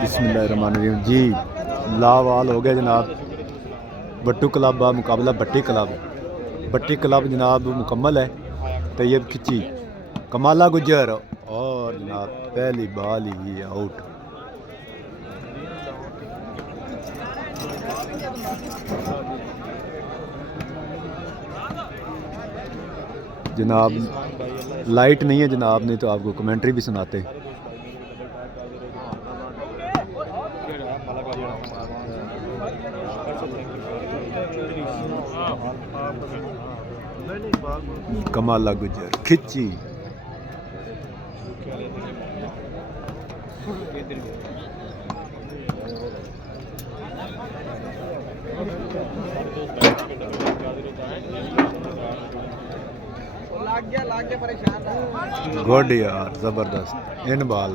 बिस्मिल्लाहिर्रहमानिर्रहीम जी। लावाल हो गया जनाब। बट्टू क्लब का मुकाबला भट्टी क्लब जनाब मुकम्मल है। तैयब खिची कमाला गुजर और जनाब पहली बाल ही आउट। जनाब लाइट नहीं है जनाब, नहीं तो आपको कमेंट्री भी सुनाते। कमाला गुजर खिची गुड यार, जबरदस्त। इन बाल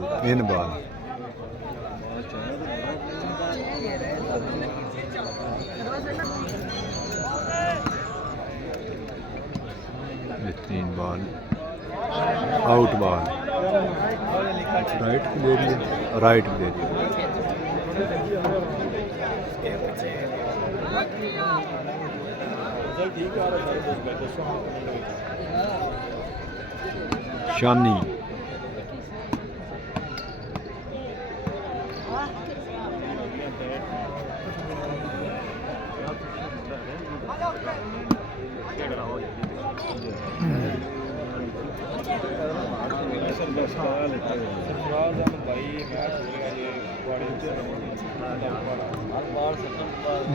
बेहतरीन ball, out ball. Right they दिया, राइट दे दिया। शानी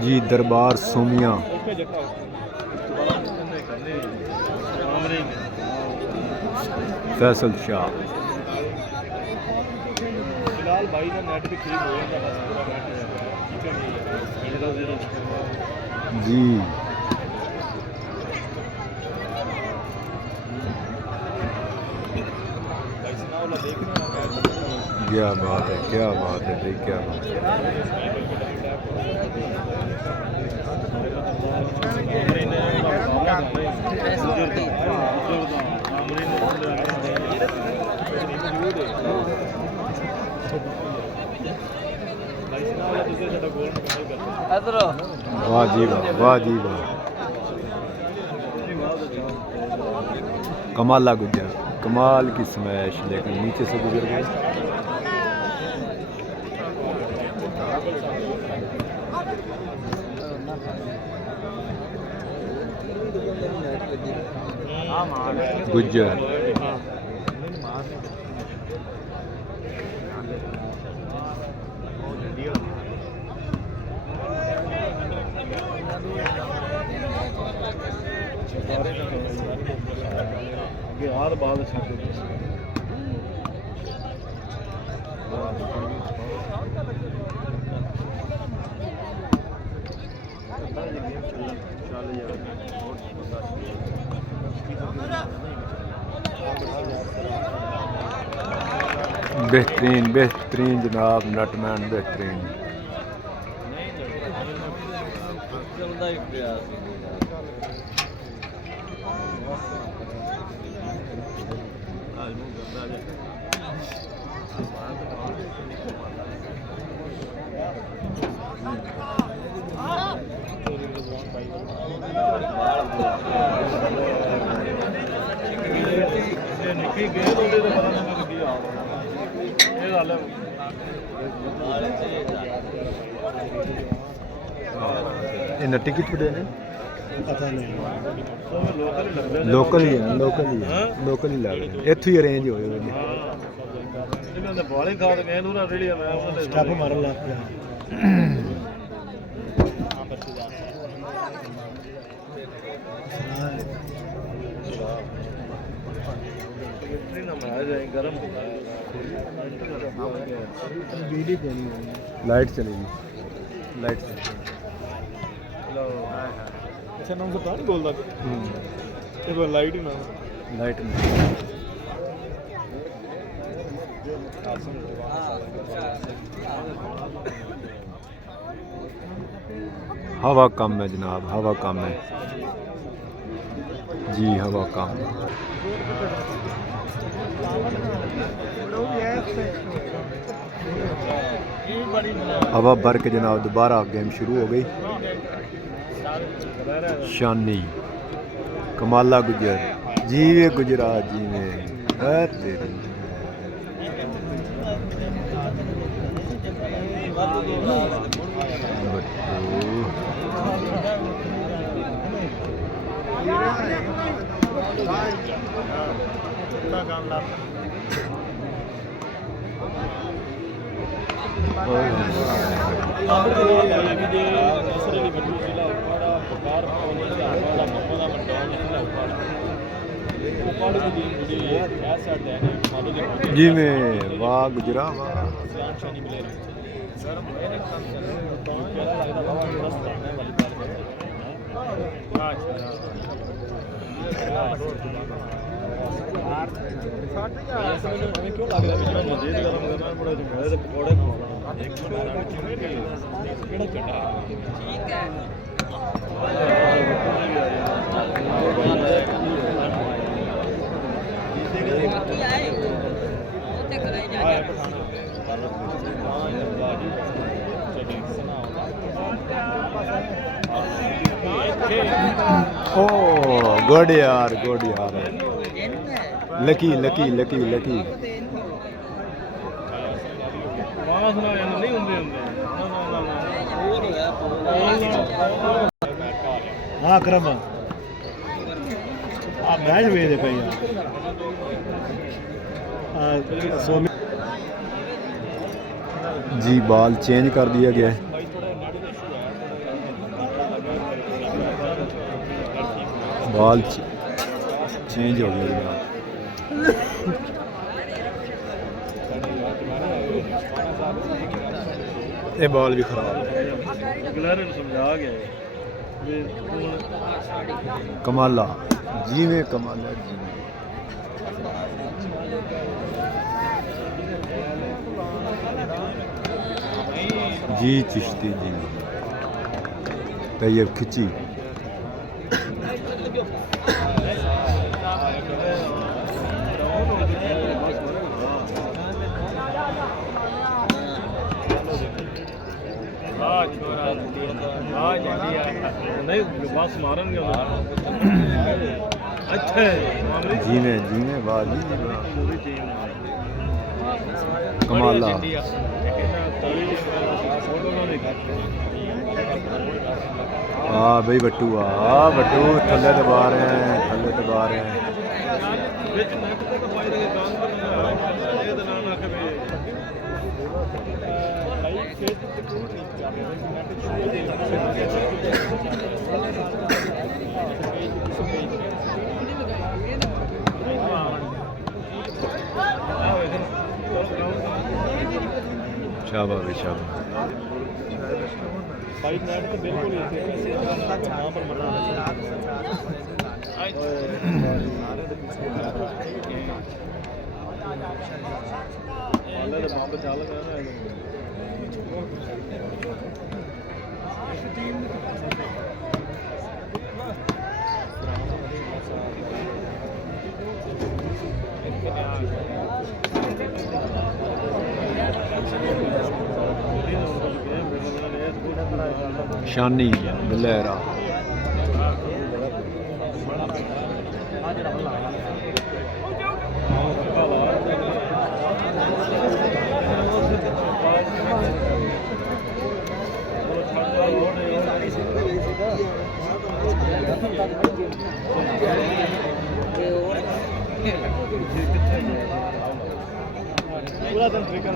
जी। दरबार सोमिया फैसल शाह जी। क्या बात है, क्या बात है भाई, क्या बात है। वाह जी वाह, वाह जी वाह। कमाला गुजर, कमाल की स्मैश, लेकिन नीचे से गुजर गए। गुजर बेहतरीन बेहतरीन जनाब, नटमैन बेहतरीन। इन्हें टिकट पे देने पता नहीं, लोकल ही है, लोकल ही है, लोकल ही लग रहे इत्थों ही अरेंज होए हुए ने। बाले खा के गए नूरा रेडी मैं उन्होंने स्टैप मारन लग पिया। लाइट चलेगी, लाइट अच्छा नाम से पानी बोल रहा लाइट ही ना, लाइट में हवा कम है जनाब, हवा कम है जी, हवा कम। हवा भर के जनाब दोबारा गेम शुरू हो गई। शानी कमाला गुजर जीवे गुजरात जीवे तेरी जी में वाह गुजरा वाह। ओ गुड यार, गुड यार, लकी लकी लकी लकी। हाँ करम मैच वे पे जी, बॉल चेंज कर दिया गया है। बॉल चेंज हो गया। ये बॉल भी खराब कमाला जी में कमाला जी चिश्ती जी तैयब खिची जी में बाजी कमाला हाँ भाई बट्टू बट्टू थल्ले दबा रहे हैं, थल्ले दबा रहे हैं। शाबाश भाई शाबाश। तो बिल्कुल शानी गलेरा पूरा दिन ट्रिकर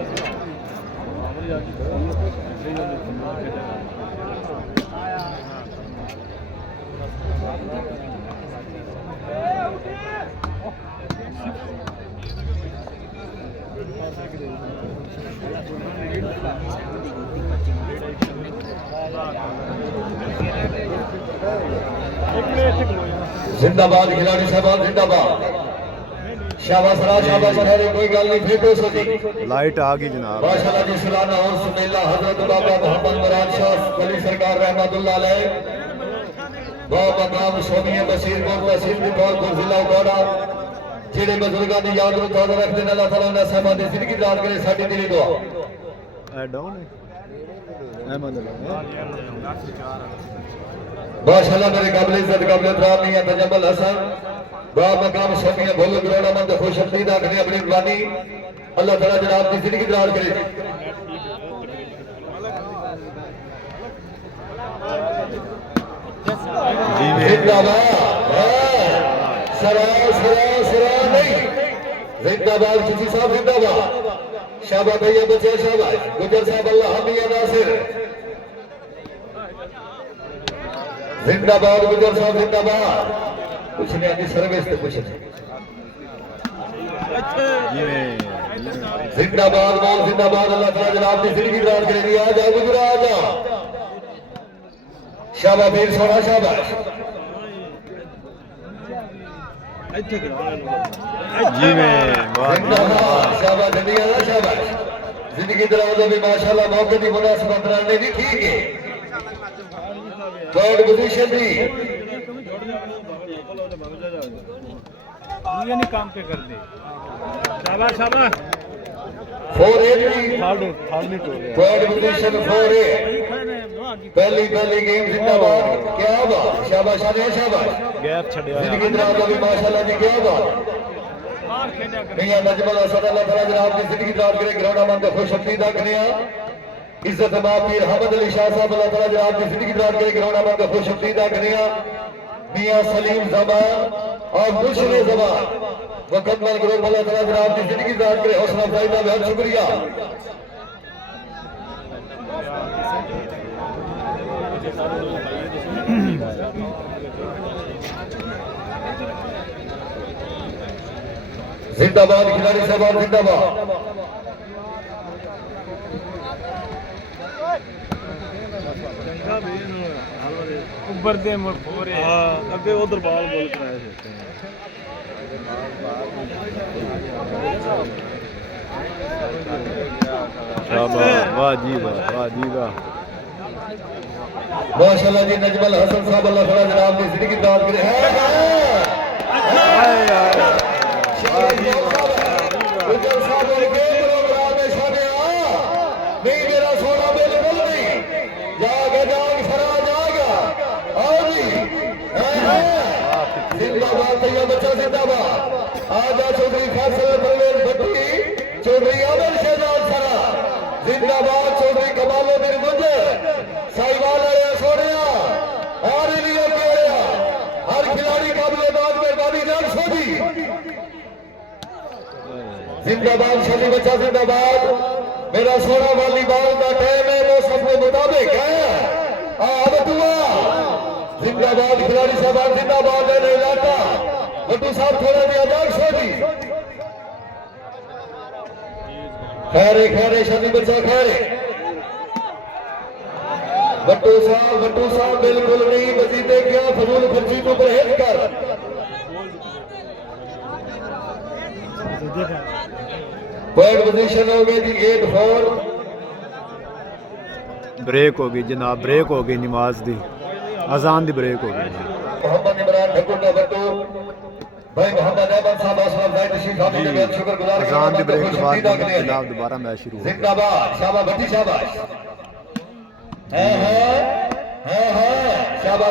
जिंदाबाद खिलाड़ी साहब जिंदाबाद। शाबाश शाबाश है कोई गल नहीं फिर 200 जी लाइट आ गई जनाब माशाल्लाह जी सालाना और सुमेला हजरत बाबा मोहम्मद मुराद शाह वली सरकार रहमतुल्लाह अलैह बाबा मकाम सोनिया बशीर को तहसील दी दौलपुर जिला उगाड़ा जेड़े बुजुर्गों की याद को ताज़ा रखते हैं अल्लाह ताला उन्हें साहब दी जिंदगी दान करे साडी दिली दुआ ए डाउन है अहमद माशाल्लाह मेरे काबिल इज्जत काबिल एहतराम नहीं है तजम्बल हसन बाप मकाम सोनिया भोलू गरोड़ा मंद खुश अब्दी दा अपनी अपनी जवानी अल्लाह ताला जनाब की जिंदगी दान करे जिंदाबाद किसी साहब जिंदाबाद शाबाश भैया बच्चे शाबाश गुजर साहब अल्लाह हमिया नासिर जिंदाबाद गुजर साहब जिंदाबाद कुछ नहीं आती सर्विस से कुछ जिंदाबाद बोल जिंदाबाद अल्लाह ताला जनाब की जिंदगी दान करे आ जाओ गुजरा आ जाओ शाबाश वीर सोना शाबाश जी में शाबाश दुनिया दा शाबाश जिंदगी दराज भी माशाल्लाह मौके की मुनासिबत नाल नहीं ठीक है थर्ड पोजीशन दी ये नहीं काम पे कर दे शाबाश शाबाश 4-8 थर्ड नहीं तो थर्ड पोजीशन 4-8 पहली गेम जिंदाबाद क्या बात शाबाश शाबाश गैप छड़या जिंदगी दराज भी माशाल्लाह जी क्या बात मियां नजमुल हसन अल्लाह ताला जनाब की जिंदगी दान करे ग्राउंड मंद खुश अकीदा करिया इज्जत मां पीर अहमद अली शाह साहब अल्लाह ताला जनाब की जिंदगी दान करे ग्राउंड मंद खुश अकीदा करिया मियां सलीम जमान और मुशरे जमान मुकम्मल ग्रुप अल्लाह ताला जनाब की जिंदगी दान करे हौसला अफजाई का बहुत शुक्रिया जिंदाबाद खिलाड़ी साहब जिंदाबाद ऊपर दे मोर फोरे हां अबे उधर बाल बोल कराए थे शाबाश वाह जी वाह माशाल्लाह जी नजमुल हसन साहब अल्लाह ताला जनाब की जिंदगी दान करे है गुजर साहब के प्रोग्राम में शामिल नहीं मेरा सोना बिल्कुल नहीं जागा जाग फरा जागा और जिंदाबाद भैया बच्चा जिंदाबाद आजा चौधरी फैसल परवेज भट्टी चौधरी अमर शहजाद सरा जिंदाबाद चौधरी कमालो बिन गुजर साहिवाल सोनिया और लियो केरिया हर खिलाड़ी काबिल दाद मेहरबानी जान सोदी जिंदाबाद शली बच्चा जिंदाबाद मेरा सोना वाली बाल का टाइम है वो सबके मुताबिक है अब दुआ जिंदाबाद खिलाड़ी साहब जिंदाबाद है इलाका बट्टू साहब थोड़ा दिया जाग सोदी खैरे खैरे शली बच्चा खैरे बट्टू साहब बिल्कुल नहीं वजीदे क्या फजूल खर्ची को परहेज कर थर्ड पोजीशन हो गई जी 8-4 ब्रेक हो गई जनाब ब्रेक हो गई नमाज दी अजान दी ब्रेक हो गई मोहम्मद इमरान ठाकुर का बट्टू भाई मोहम्मद अहमद साहब असलम भाई तशरीफ आपने बहुत शुक्रगुजार अजान दी ब्रेक के बाद जनाब दोबारा मैच शुरू हो जिंदाबाद शाबाश भट्टी शाबाश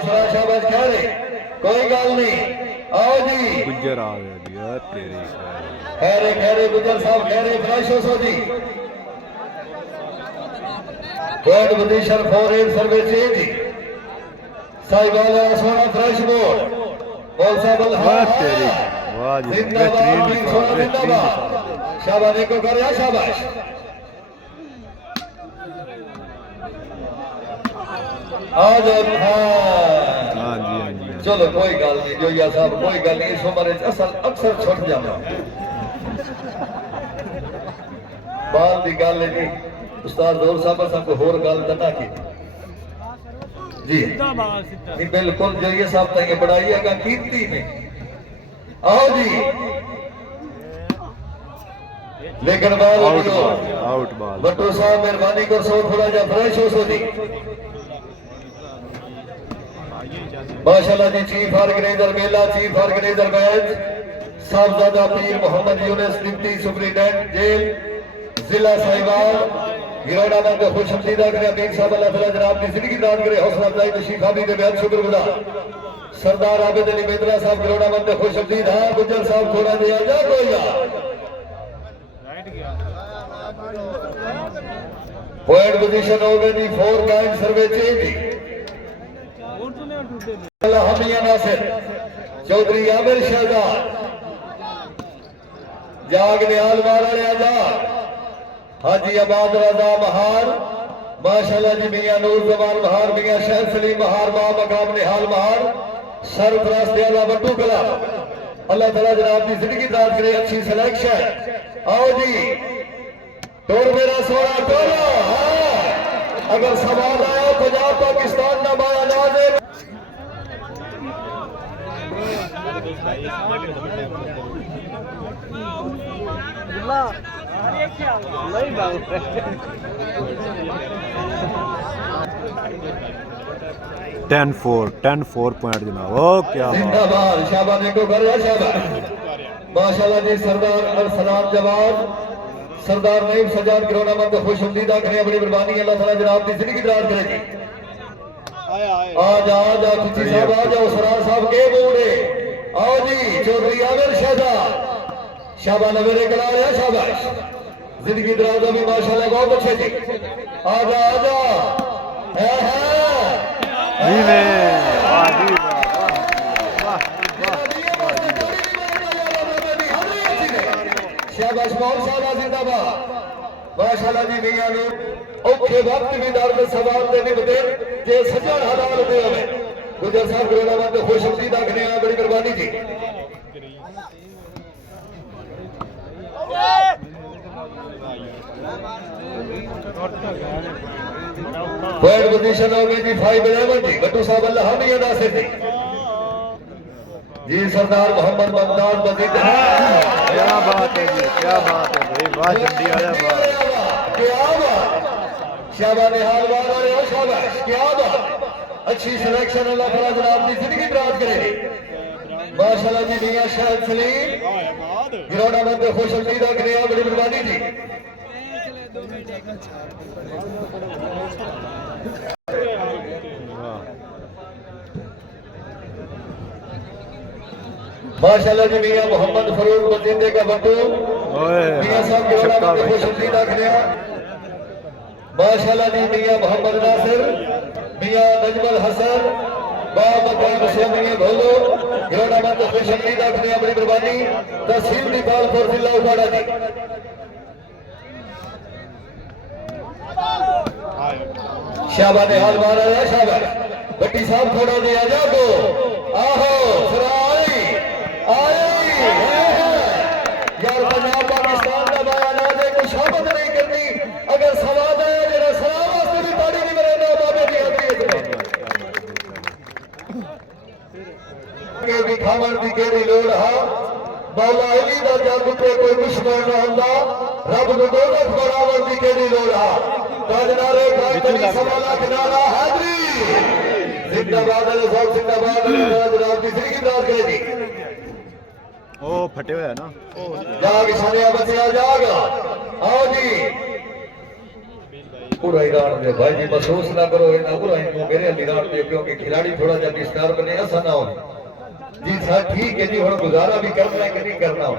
है शाबाश खैरे कोई गल नहीं आओ जी गुजर आ गया जी यार तेरी खैरे गुजर साहब खैरे फ्रेश हो जी थर्ड पोजीशन 4-8 सर्विस जी साहिवाल सोना फ्रेश बोर्ड बॉल साहब वाह तेरी वाह जी बेहतरीन जिंदाबाद शाबाश को कर शाबाश आज हाँ जी चलो कोई गल नहीं जोया साहब कोई गल नहीं इस उम्र असल अक्सर छुट जाना बाल की गल है जी उस्ताद दौर साहब सबको होर गल तो ना की जी नहीं बिल्कुल जोया साहब तक बढ़ाई है कीर्ति में आओ जी लेकिन ball out ball, out ball. Battu साहब मेहरबानी कर सो थोड़ा जा फ्रेश हो सो दी माशाल्लाह जी। चीफ ऑर्गेनाइजर मेला, chief organizer match Sahibzada Pir Mohammad Younus, deputy superintendent jail जिला साहिवाल गिरोड़ा मंद खुशमदीदा करे अमीर साहब अल्लाह ताला जनाब की जिंदगी दान करे, हौसला अफजाई तो शिफाबी दे बेहद शुक्रगुजार। सरदार आबिद अली मेदरा साहब गिरोड़ा मंद खुशमदीद। हाँ गुज्जर साहब थोड़ा दिया जा कोई पॉइंट पोजीशन हो गई 4 पॉइंट सर्वे चेंज। हमिया नासिर चौधरी आमिर शहजाद जाग निहाल मारा जा हाजी आबाद रजा महार माशाल्लाह जी। मियां नूर जमान महार, मियां शहर सलीम महार, मां मकाम निहाल महार, सरफराज दयाला बट्टू कला अल्लाह ताला जनाब की जिंदगी दाद करे। अच्छी सिलेक्शन। आओ जी तोड़ मेरा सोना टोला। अगर सवाल आया पंजाब पाकिस्तान का माया नाज़े टेन फोर पॉइंट जनाब। ओ क्या बात। जिंदाबाद शाबाश देखो कर शाबाश माशाल्लाह जी। सरदार अरसलाम जवान सरदार नईम सजाद गिरोना मंद खुशमदीदा करे बड़ी मेहरबानी अल्लाह ताला जनाब की जिंदगी दराज करे जी। आ जा खिची साहब आ जाओ सरार साहब के बूढ़े आओ जी। चौधरी आमिर शहजाद शाबाश नवेरे करा लिया शाबाश जिंदगी दराज में माशाल्लाह बहुत अच्छे जी। आ जा शाबाश मौल साहब जिंदाबाद माशाल्लाह जी। मियां नु औखे वक्त भी दर्द सवाल दे निभदे जे सजण हलाल दे होवे। गुजर साहब गिरोड़ा मंद खुशमदीदा करे बड़ी मेहरबानी जी। पॉइंट पोजीशन हो गई जी 5-11 जी। बट्टू साहब अल्लाह हमिया नासिर जी जी। सरदार मोहम्मद ममताज मजीद। क्या बात है जी, क्या बात है भाई, वाह चंडी वाला वाह। क्या बात शाबाश निहाल वाला शाबाश क्या बात। अच्छी सिलेक्शन अल्लाह ताला जनाब की जिंदगी दराज करे माशाल्लाह जी। मियां शहर सलीम गिरोड़ा मंद खुशमदीदा करे बड़ी मेहरबानी जी। माशाल्लाह जी। मियां मोहम्मद फरूक बजिंदे का बट्टू मियां साहब गिरोड़ा मंद खुशमदीदा करे माशाल्लाह जी। मियां मोहम्मद नासिर, मियां नजमल हसन, बाब मकाम हुसैन भोलो गिरोड़ा मंद खुशमदीदा करे बड़ी मेहरबानी। तहसील निकालपुर जिला उपाड़ा जी। शाबाश निहाल मारा है शाबाश बट्टी साहब थोड़ा दिया जा को आहो सराई आई यार पंजाब पाकिस्तान का माया ना दे कोई शाबत नहीं करनी। अगर सवाल है जरा सलाम वास्ते भी ताड़ी नहीं मेरे ना बाबे दी आती के भी खावर दी केड़ी लोड़ हा मौला अली दा जादू पे कोई दुश्मन ना हुंदा रब नु दौलत बराबर दी केड़ी लोड़ हा। ताजनारे कायतनी सवाला किनारा हाजरी जिंदाबाद अल्लाह जिंदाबाद जनाब की जिंदगी दाद करे जी। ओ फटे हुए है ना जाग सने बच्चे जाग आओ जी। पूरा ईरान में भाई जी महसूस ना करो ना पूरा इनको मेरे ईरान में क्योंकि खिलाड़ी थोड़ा जा डिस्टर्ब बने ऐसा ना हो जी। सर ठीक है जी हम गुजारा भी करना है कि नहीं करना हो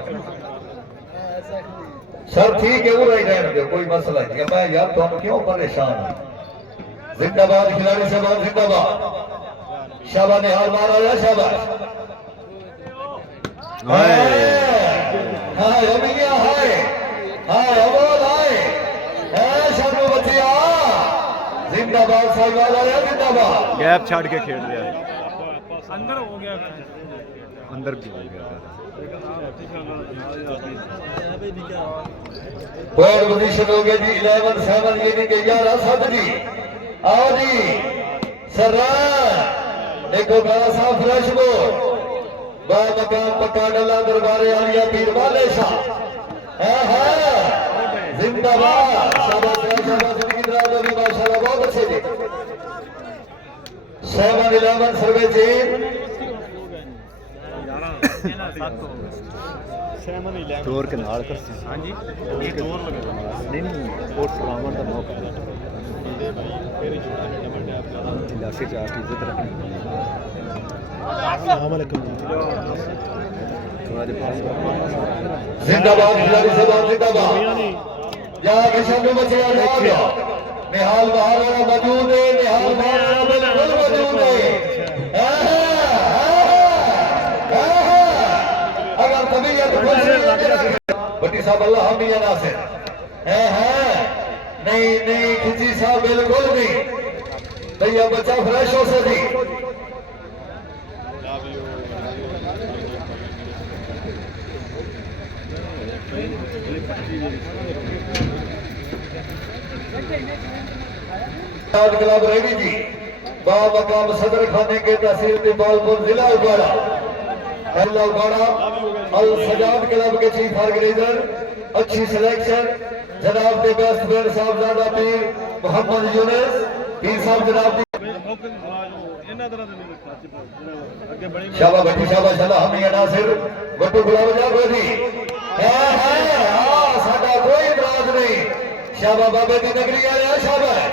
सर ठीक है पूरा ही रहने दो कोई मसला नहीं। मैं यार तुम क्यों परेशान हो। जिंदाबाद खिलाड़ी साहब जिंदाबाद शाबाश निहाल मारा या शाबाश हाय अमिया हाय हाय अमोल हाय है शानू बच्चिया जिंदाबाद साहिवाल वाला जिंदाबाद। गैप छाड़ के खेल रहा है अंदर हो गया अंदर भी हो गया। पॉइंट पोजीशन हो गया जी 11-7 यानी कि 11-7 जी। आओ जी सरदार देखो बड़ा सा फ्रेश बोर्ड बा मकान पक्का डला दरबारे आलिया पीर वाले शाह है जिंदाबाद शाबाश शाबाश जिंदगी दराज होगी माशाल्लाह बहुत अच्छे जी 7-11 सर्वे जी दौर के नाल कर हाँ जी ये जोर लगे नहीं और सलामत का मौका है इलाके से आके इज्जत रखनी अस्सलाम वालेकुम तुम्हारे पास जिंदाबाद खिलाड़ी साहब जिंदाबाद या किशन में बचे आ गया निहाल बहार मौजूद है निहाल बहार बिल्कुल मौजूद है अगर तबीयत बट्टी साहब अल्लाह मियां नासिर नहीं नहीं खिची साहब बिल्कुल नहीं भैया बच्चा फ्रेश हो सकी क्लब रेडी जी बामकाम सदर खाने के तहसील तिपालपुर जिला उगाड़ा अल सजाद क्लब के चीफ ऑर्गेनाइजर अच्छी सिलेक्शन जनाब के बेस्ट मैन साहबजादा पीर मोहम्मद यूनुस पीर साहब जनाब शाबाश भट्टी शाबाश अल्लाह हमें नासिर बट्टू गुलाब जा गोदी साडा कोई इतराज नहीं शाबा बाबे की नगरी आया शाबाश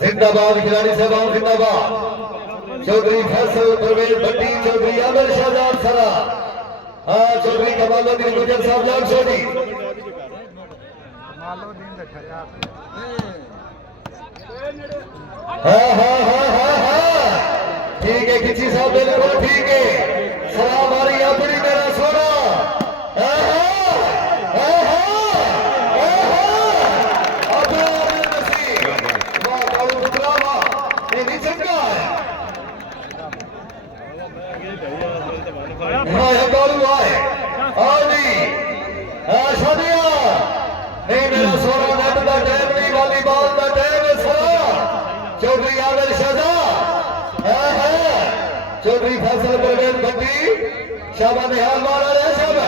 जिंदाबाद खिलाड़ी साहब जिंदाबाद चौधरी फैसल परवेज भट्टी चौधरी आमिर शाहजाद सरा हाँ चौधरी कमालुद्दीन गुजर साहब जान छोटी हाँ ठीक है किसी साहब बिल्कुल ठीक है सलाम आ रही अपनी मेरा सोना चौधरी आमिर शाहजाद चौधरी फैसल परवेज भट्टी शाबा निहाल मारा रे शाबा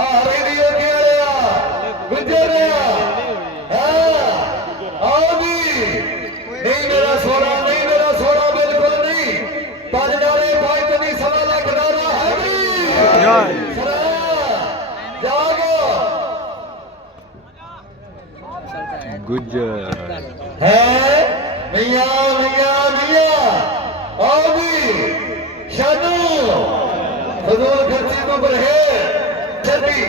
आ रेडियो के आया गुजर रहा आओ जी नहीं मेरा सोना बिल्कुल नहीं पांच डाले पांच नहीं सवा लाख डाला है जी जागो गुजर है मियां आओ जी शानू फजूल खर्ची को परहेज छठी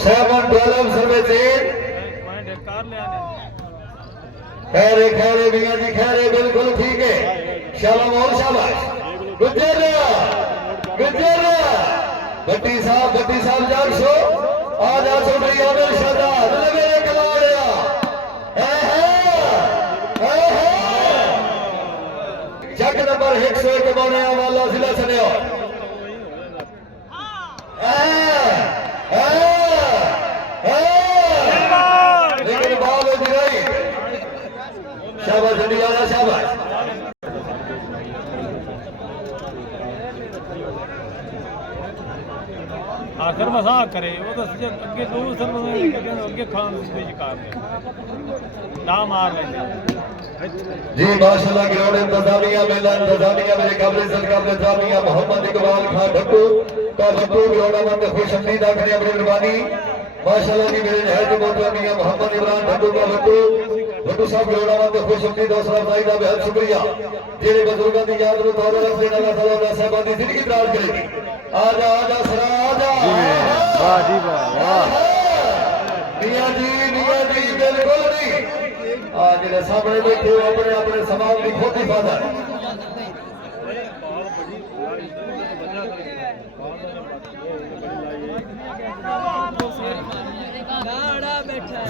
7-12 सर्वे से खैरे मियां जी खैरे बिल्कुल ठीक है शाबाश और शाबाश गुजर भट्टी साहब जाग सो आज चौधरी आमिर शाहजाद लगे कलाड़िया जग नंबर 101 बने वाला जिला सनिया लेकिन बाल गिराई शाबाश इंडिया शाबाश आखिर मजाक करे वो तो अगे दूर सर अगे खान शिकार ना मार लेंगे जी माशाल्लाह ग्राउंड इंतजामिया मेला इंतजामिया मेरे काबिल सरकार इंतजामिया मोहम्मद इकबाल खान ढक्कू का ढक्कू ग्राउंड में खुश हमदीद आखिरी अपनी मेहरबानी माशाल्लाह जी मेरे नहर के मोहतरमिया मोहम्मद इमरान ढक्कू का ढक्कू साहब ग्राउंड में खुश हमदीद हौसला अफजाई का बेहद शुक्रिया जेरे बुजुर्गों की याद में ताज़ा रखने अल्लाह ताला साहब की जिंदगी दराज करेगी आजा सरा आजा वाह जी वाह मियां जी बिल्कुल नहीं आज मेरे सामने बैठे हो अपने समाज की खुद हिफाजत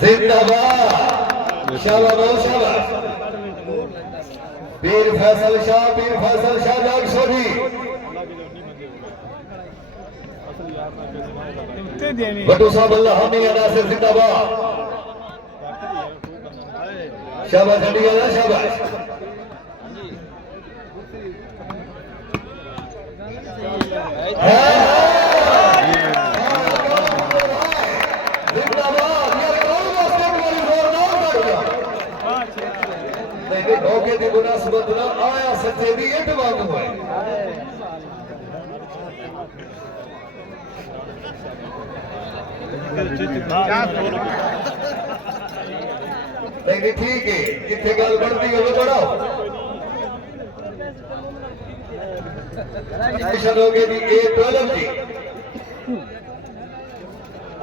जिंदाबाद शाबाश पीर फैसल शाह जाग सोधी बटू साहब अल्लाह हमिया नासिर जिंदाबाद शाबाश इंडिया शाबाश है जिंदाबाद यार कौन वास्ते वाली जोरदार कर दिया नहीं मौके की मुनासिबत ना आया सच्चे दी इट वांगू है नहीं ठीक है जिथे गल बढ़ती हो बढ़ाओ हो गए जी A12 जी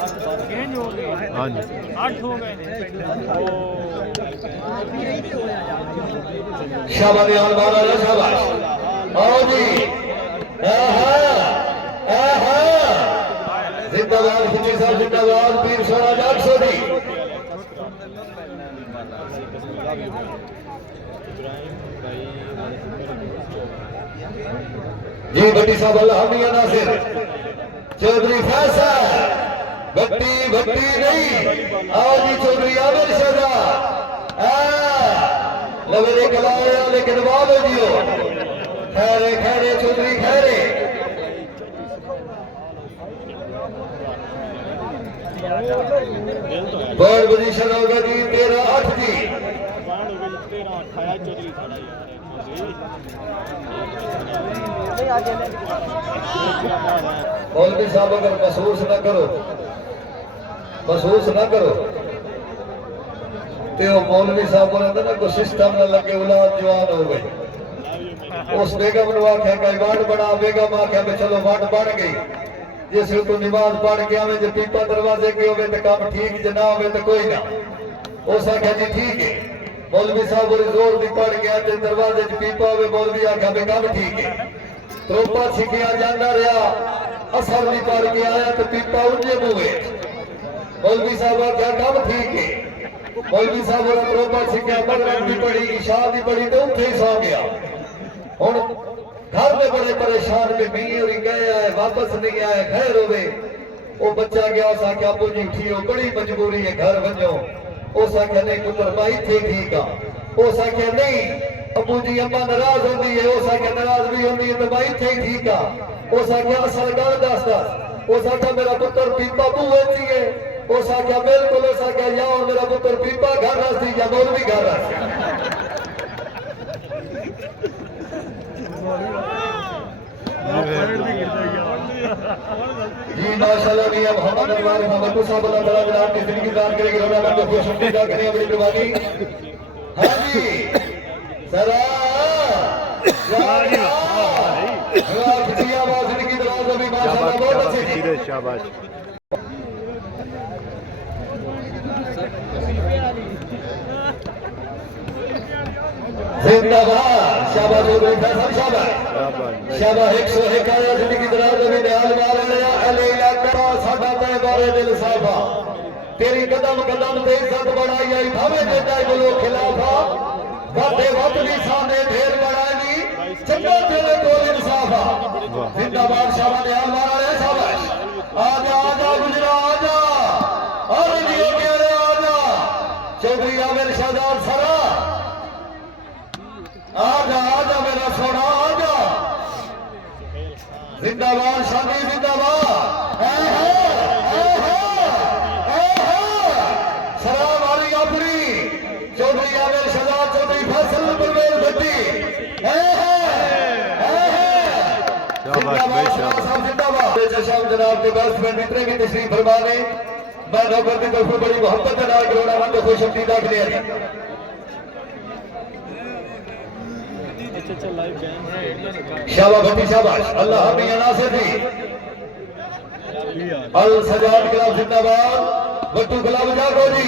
चेंज हो गए हाँ जी 8 हो गए शाबाश यार महाराज शाबाश आओ जी जिंदाबाद फुची साहब जिंदाबाद पीर सोना 800 जी जी भट्टी साहब अल्लाह मियां नासिर चौधरी फैसल भट्टी भट्टी नहीं आओ जी चौधरी आमिर शहजा लवेरे कलाया लेकिन वाले जियो खैरे खैरे चौधरी खैरे बर्ड पोजीशन होगा जी 13-8 जी मौलवी साहब अगर महसूस न करो तो मौलवी साहब बोले ना कोई सिस्टम न लगे औलाद जवान हो गई उस बेगम ने आख्या कई वार्ड बना बेगम आख्या भी चलो वार्ड बन गई जिस तू नमाज पढ़ के आवे जो पीपा दरवाजे के होवे तो काम ठीक ज ना होवे तो कोई ना उस आख्या जी ठीक है मौलवी साहब बोले जोर दी पढ़ के आते दरवाजे च पीपा होवे मौलवी आख्या भी काम ठीक है त्रोपा छिकिया जाना रहा असर नहीं पढ़ के आया तो पीपा उन्जे मुवे मौलवी साहब आख्या काम ठीक है मौलवी साहब बोला त्रोपा छिकिया मगरिब भी पढ़ी इशा भी पढ़ी तो उठे ही सो गया हुन घर में बड़े परेशान में मियां और गए आए वापस नहीं आए खैर होवे वो बच्चा गया उस आख्या अबू जी उठियो बड़ी मजबूरी है घर वजो उस आख्या नहीं पुत्र भाई थे ठीक है उस आख्या नहीं अबू जी अम्मा नाराज होती है उस आख्या नाराज भी होती है तो भाई थे ठीक है उस आख्या असल गल दस उस आख्या मेरा पुत्र पीपा बुएची है उस आख्या बिल्कुल उस आख्या या मेरा पुत्र पीपा घर रस्ती या मौलवी घर रस्ती जी माशाल्लाह मियां मोहम्मद अनवर मोहम्मद साहब अल्लाह ताला जनाब की जिंदगी दान करेगी रोना मन को खुश खुदा करे अपनी कुर्बानी हां जी सरा वाह जी आवाज जिंदगी दराज अभी माशाल्लाह बहुत अच्छी थी शाबाश जिंदाबाद शाबाश हो गई फैसल शाबाश शाबाश 101 आया जिंदगी दराज अभी निहाल वाल आया अले इलाका साडा ते बारे दिल साफा तेरी कदम कदम ते इज्जत बढ़ाई आई भावे बेटा बोलो खिलाफा वादे वत भी सामने ढेर बढ़ाई चंगा तेरे को इंसाफा जिंदाबाद शाबाश निहाल वाल आया शाबाश आजा आजा गुजरा आजा और जियो के आजा चौधरी आमिर शहजाद सरा आजा आजा मेरा सोना आजा जिंदाबाद शादी जिंदाबाद सलाम वाली अपनी चौधरी आमिर शहजाद चौधरी फैसल परवेज भट्टी जिंदाबाद जनाब के बैट्समैन जितने भी तशरीफ फरमा ले मैं नौकर की तरफ बड़ी मोहब्बत के नाल करोड़ा मंद खुश अकीदा प्लेयर शाबाश भट्टी शाबाश अल्लाह मियां नासिर जी अल सजाद क्लब जिंदाबाद बट्टू गुलाब जागो जी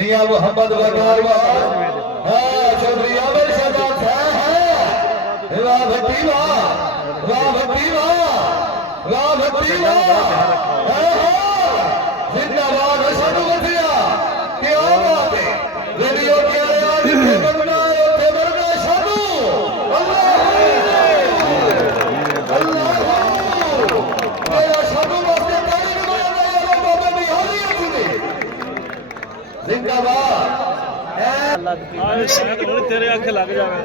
मियां मोहम्मद वकारवाल हां चौधरी आमिर शहजाद है वाह भट्टी वाह वाह भट्टी वाह भट्टी वाह जिंदाबाद अशहदु वफिया क्या बात है रेडियो के आज बनना तेरे आंखें लग जावे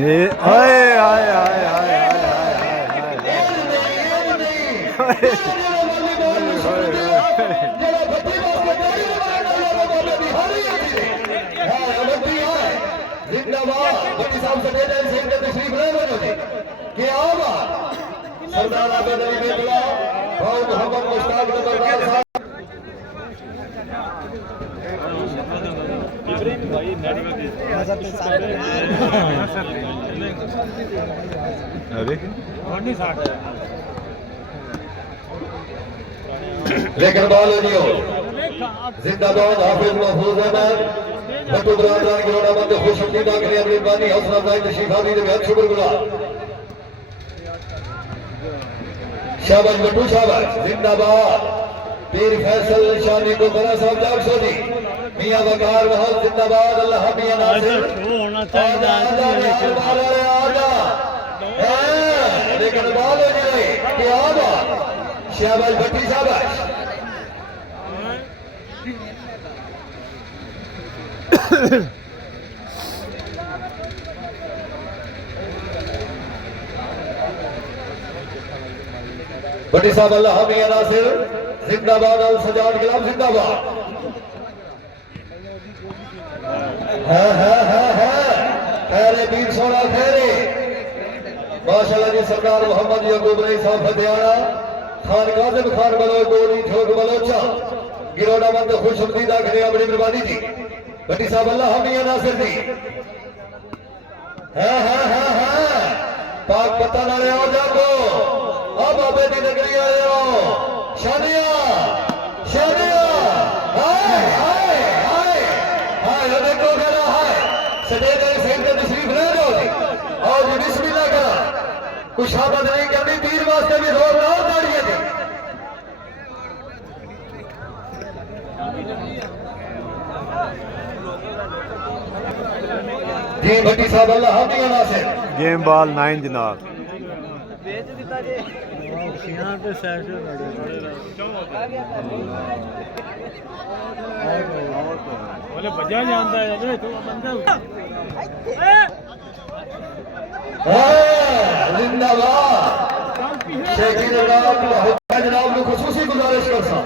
ये आए आए आए आए आए ਜਿਹੜਾ ਬੱਤੀ ਵਾਸਤੇ ਡੈਡੀ ਨੇ ਬਣਾਉਣਾ ਯਾਰ ਬਾਬੇ ਦੀ ਹਾਰੀ ਹੈ ਬੱਤੀ ਹੈ ਜ਼ਿੰਦਾਬਾਦ ਬੱਤੀ ਸਾਹਿਬ ਸਟੇਜ ਤੇ ਸਿੰਘ ਤੇ ਤਸ਼ਰੀਫ ਲੈ ਲਓ ਜੀ क्या बात सरदार आबद अली बेगला भाई मोहम्मद मुश्ताक नंबरदार साहब अरे लेकिन बालोजियो जिंदाबाद हाफिज महफूज अहमद बट्टू बरादरान गिरोड़ा बंद खुश हमदीदा के लिए अपनी बानी हौसला अफजाई तशरीफ आदि दे बेहद शुक्रगुजार शाबाश बट्टू शाबाश जिंदाबाद पीर फैसल शानी को बड़ा साहब जाग सोदी मियां वकार महल जिंदाबाद अल्लाह मियां नासिर होना चाहिए लेकिन बालोजी क्या बात शाबाश भट्टी शाबाश भट्टी साहब अल्लाह मियां नासिर जिंदाबाद अल सजाद गुलाम जिंदाबाद खैरे पीर सोना खैरे माशाल्लाह जी सरदार मोहम्मद यकूब रई साहब फतेहाना खान कासिम खान बलोच गोली ठोक बलोचा गिरोड़ा बंद खुश हमदीदा खड़े बड़ी मेहरबानी जी भट्टी साहब अल्लाह मियां नासिर जी पाक पता ना ले आओ जागो अब बाबे दी नगरी आए हो शादिया शादिया हाय हाय हाय हाय देखो मेरा हाय सजे दे सिंह ते तशरीफ ले लो जी और जी बिस्मिल्लाह करा कुछ आदत नहीं करनी तीर वास्ते भी जोरदार ताड़ियां दी जी भट्टी साहब अल्लाह मियां नासिर गेम बॉल 9 जनाब बोले बजा जानता है तो बंदा जिंदाबाद शेखी जनाब को खुसूसी गुजारिश कर सा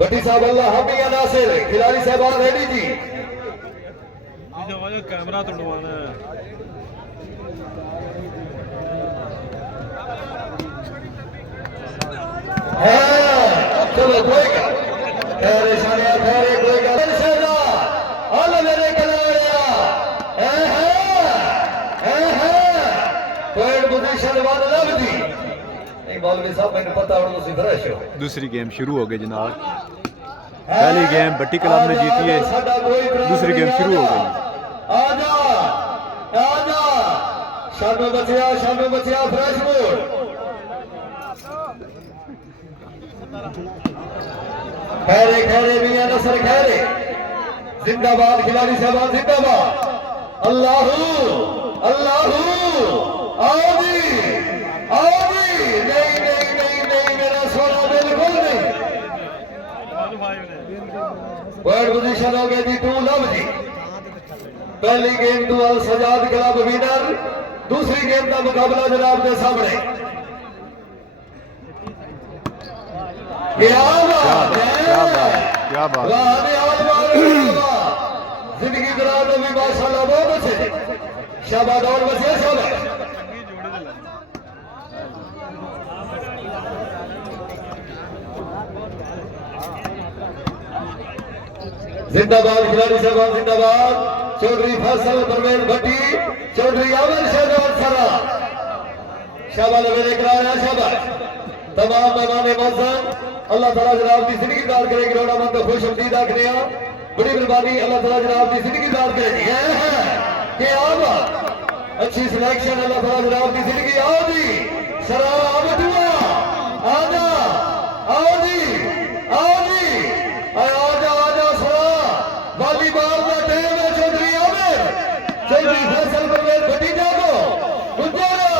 भट्टी साहब अल्लाह मियां नासिर खिलाड़ी साहब रेडी जी कैमरा तोड़वाना है चलो कोई का खैर शानिया खैर कोई का शहरा अल मेरे कलाया कोई पोजीशन वाला लबदी मौलवी साहब मैंने पता और तुसी फ्रेश हो दूसरी गेम शुरू हो गई जनाब पहली गेम भट्टी क्लब ने जीती है दूसरी गेम शुरू हो गई आजा आजा शानू बचिया फ्रेश मूड खैरे खैरे मियां नसर खैरे जिंदाबाद खिलाड़ी साहब जिंदाबाद अल्लाहू अल्लाहू आओ जी नहीं मेरा सोना बिल्कुल नहीं वर्ड पोजीशन हो गई जी टू लव जी पहली game to Al Sajjad club winner दूसरी गेम का मुकाबला जनाब के सामने क्या बात जिंदगी दराज में माशाल्लाह बहुत अच्छे शाबाश और बचिया शाबाश जिंदाबाद खिलाड़ी साहब जिंदाबाद चौधरी फैसल परवेज भट्टी चौधरी आमिर शहजाद सरा शाबाश मेरे कराया शाबाश तमाम मेहमान मौजूद अल्लाह ताला जनाब की जिंदगी दार करे गिरोड़ा मंद खुश हमदीद आखने बड़ी मेहरबानी अल्लाह ताला जनाब की जिंदगी दार करे के आवा अच्छी सिलेक्शन अल्लाह ताला जनाब की जिंदगी आओ जी सरा बटुआ आजा आओ जी आजा सरा वॉलीबॉल का टेम है चौधरी आमिर चौधरी फैसल परवेज भट्टी जागो गुंजारा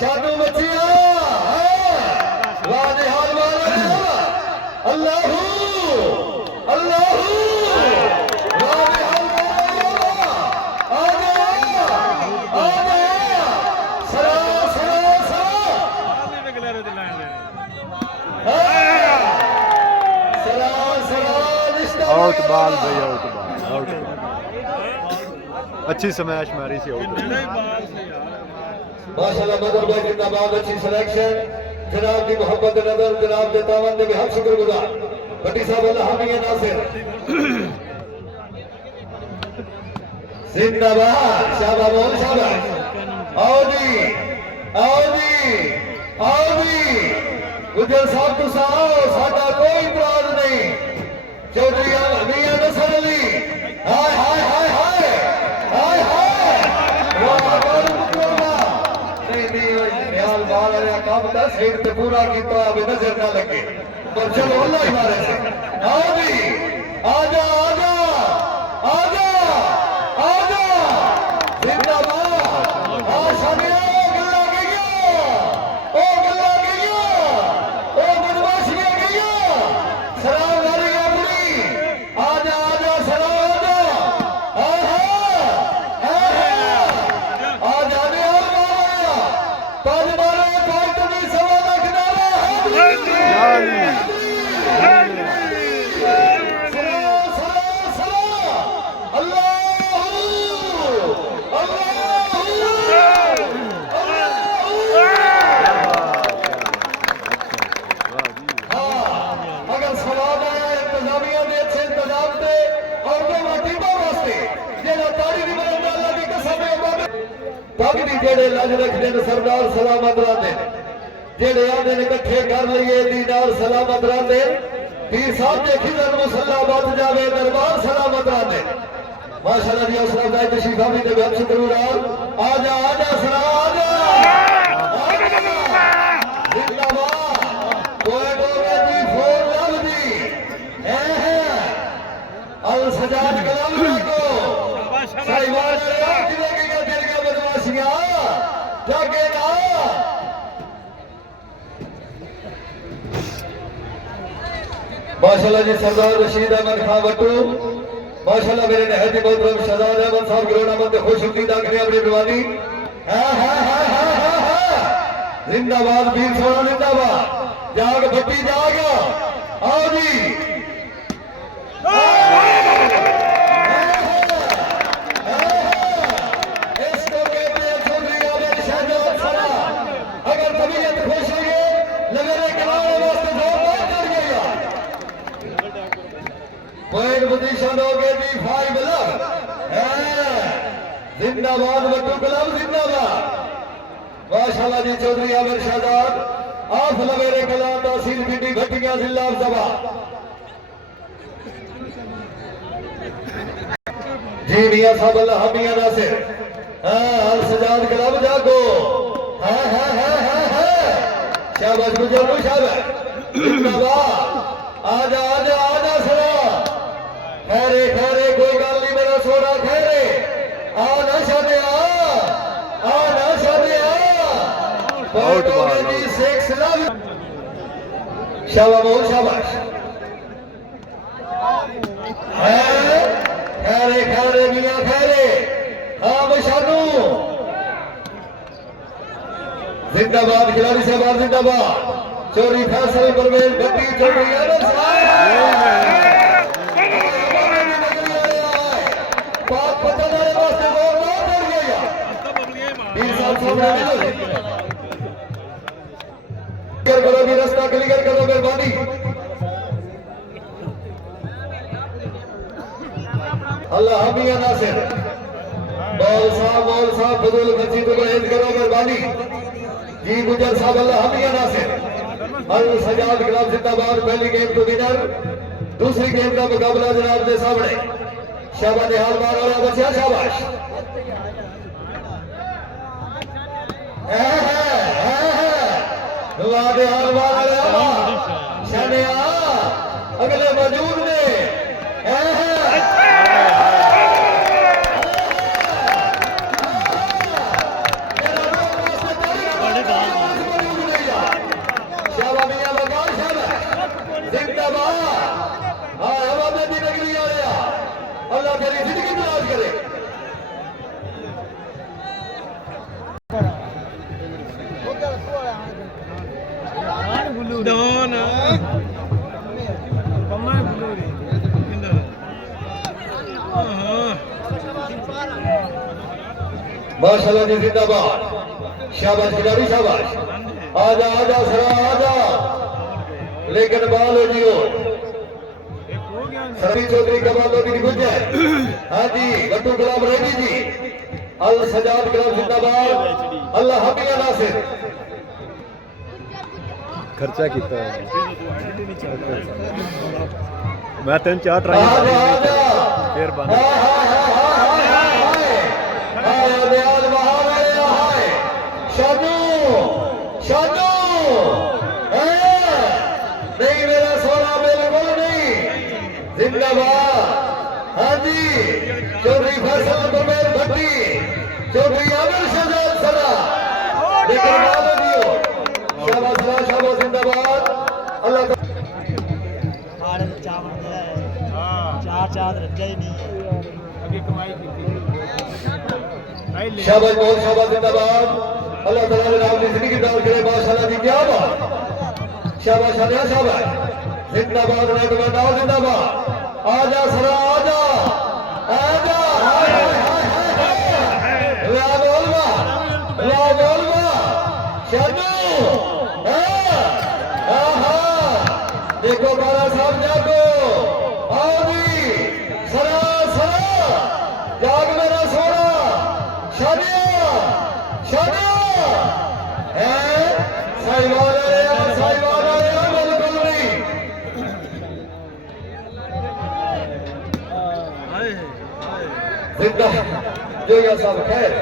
शानू बचिया अल्लाहू अल्लाहू आउट बॉल भाई, आउट बॉल, आउट बॉल। अच्छी स्मैश मारी सी, आउट। माशाल्लाह मदर भाई जिंदाबाद, अच्छी सिलेक्शन जनाब की मोहब्बत नजर, जनाब के तावंद भी हम शुक्रगुजार। भट्टी साहब अल्लाह हामी नासिर जिंदाबाद, शाबाश बोल शाबाश। आओ जी आओ जी आओ जी, गुजर साहब तुसा आओ, साडा कोई इतराज नहीं। चौधरी मियां नसर अली, हाय हाय हाय हाय हाय हाय, वाह वाह नहीं ख्याल बाल वाला काम था, सेठ ते पूरा किया, अभी नजर ना लगे, पर चलो अल्लाह ही मारे से। आओ जी आजा आजा आजा आजा, जिंदाबाद। आशा ने गल्ला गईया, ओ गल्ला गईया, ओ बदमाशियां गईया, सलाम वालिया बुरी, आजा आजा सलाम आजा, आहा आजा ने आया ताज मारे ताज तुम्हें सवा लाख नारा है। जेड़े लज रखते हैं सरदार सलामत रहते, जेड़े आते ने इकट्ठे कर लिए दीदार सलामत रहते, पीर साहब के खिदर मुसल्ला बच जावे, दरबार सलामत रहते। माशाल्लाह जी हौसला अफजाई तशरीफ आमी ने हम शुक्रगुजार। आजा आजा सलाम आजा जिंदाबाद। पॉइंट हो गया जी, 4 लव जी अल सजाद कलाम को साहिवाल माशाल्लाह जी सरदार रशीद अहमद खान बट्टू, माशाल्लाह मेरे नहजी मोहतरम शहजाद अहमद साहब गिरोना मंद खुश उम्मीद आखिरी अपनी दीवानी जिंदाबाद, वीर सोना जिंदाबाद, जाग भट्टी जाग, आओ जी इसको कहते हैं चौधरी आबिद शहजाद सरा। अगर तबीयत खुश है लगने के बाद वास्ते जोरदार कर गया पॉइंट पोजीशन हो गए जी 5 लव जिंदाबाद, बट्टू क्लब जिंदाबाद। माशाल्लाह जी चौधरी आमिर शहजाद आप लवेरे कलाम तहसील पिंडी भट्टियां जिला अफजाबाद जी मियां साहब अल्लाह मियां नासिर अल सजाद क्लब जागो शाबाश गुजर शाबाश जिंदाबाद। आजा आजा आजा सरा खैरे खैरे, कोई गल नहीं मेरा सोना खैरे, आ ना शादे आ ना शादे आउट बॉल, जी 6 लव। शाबाश बोल शाबाश, खैरे खैरे मियां खैरे, हाँ बशानू जिंदाबाद, खिलाड़ी साहब जिंदाबाद। चोरी फैसल परवेज भट्टी चौधरी आनंद पाक पतन वाले वास्ते वो ना कर गया 20 साल सामने करो भी रास्ता क्लियर करो मेहरबानी। अल्लाह हमिया नासिर बॉल साहब फजूल खर्ची को परहेज करो मेहरबानी जी। गुजर साहब अल्लाह हमिया नासिर अल सजाद क्लब जिंदाबाद। पहली गेम तो विनर, दूसरी गेम का मुकाबला जनाब के सामने। शाबाश निहाल मार वाला बच्चा शाबाश निहाल मार वाला शानिया अगले मौजूद ने जिंदाबाद माशाल्लाह जी जिंदाबाद शाबाश खिलाड़ी शाबाश आजा आजा सरा आजा लेकिन बाल हो जी सभी चौधरी कमाल लोग की गुजर हाँ जी गट्टू गुलाम रेड्डी जी अल सजाद गुलाम जिंदाबाद अल्लाह हमिया नासिर खर्चा किया मैं 3-4 ट्राई फिर बंद नहीं मेरा सोना बिल्कुल नहीं जिंदाबाद हाँ जी चौधरी फैसल परवेज भट्टी चौधरी आमिर शहजाद सदा लेकिन बाबा दियो शाबाश शाबाश जिंदाबाद अल्लाह चार रज्जा ही नहीं अभी कमाई की शाबाश बहुत शाबाश जिंदाबाद अल्लाह ताला ने आपकी जिंदगी दान करे माशाल्लाह जी क्या बात शाबाश शाबाश शाबाश जिंदाबाद रेड में दाव जिंदाबाद आजा सरा आजा आजा ला बोलवा शानू देखो बाला साहब जागो आवी सरा सरा जाग मेरा सोना शानिया शानिया है साईवाल बिल्कुल नहीं जिंदा जो या सब खैर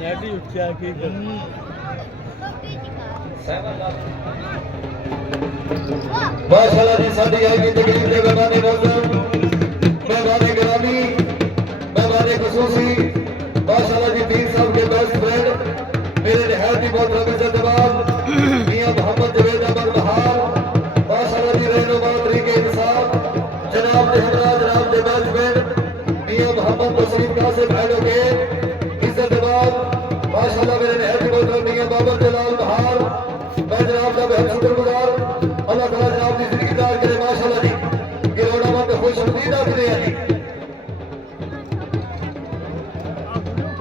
नेट ही उठ गया की माशाल्लाह जी साडी आई की तकलीफ दे मेहमान मौजूद मेहमान गिरामी मेहमान खुसूसी माशाल्लाह जी पीर साहब के बेस्ट फ्रेंड मेरे निहायत ही बहुत इज्जत जवाब मियां मोहम्मद जवेद अहमद बहार माशाल्लाह जी रहनुमा तरीके इंसाफ जनाब ने हमरा जनाब के बेस्ट फ्रेंड मियां मोहम्मद तस्लीम कासिम एडवोकेट इज्जत जवाब माशाल्लाह मेरे निहायत ही बहुत मियां बाबर जलाल बहार मैं जनाब का बेहद शुक्रगुजार अल्लाह ताला जनाब की जिंदगी दार करे माशाल्लाह जी गिरोड़ा में खुश नसीब आते हैं जी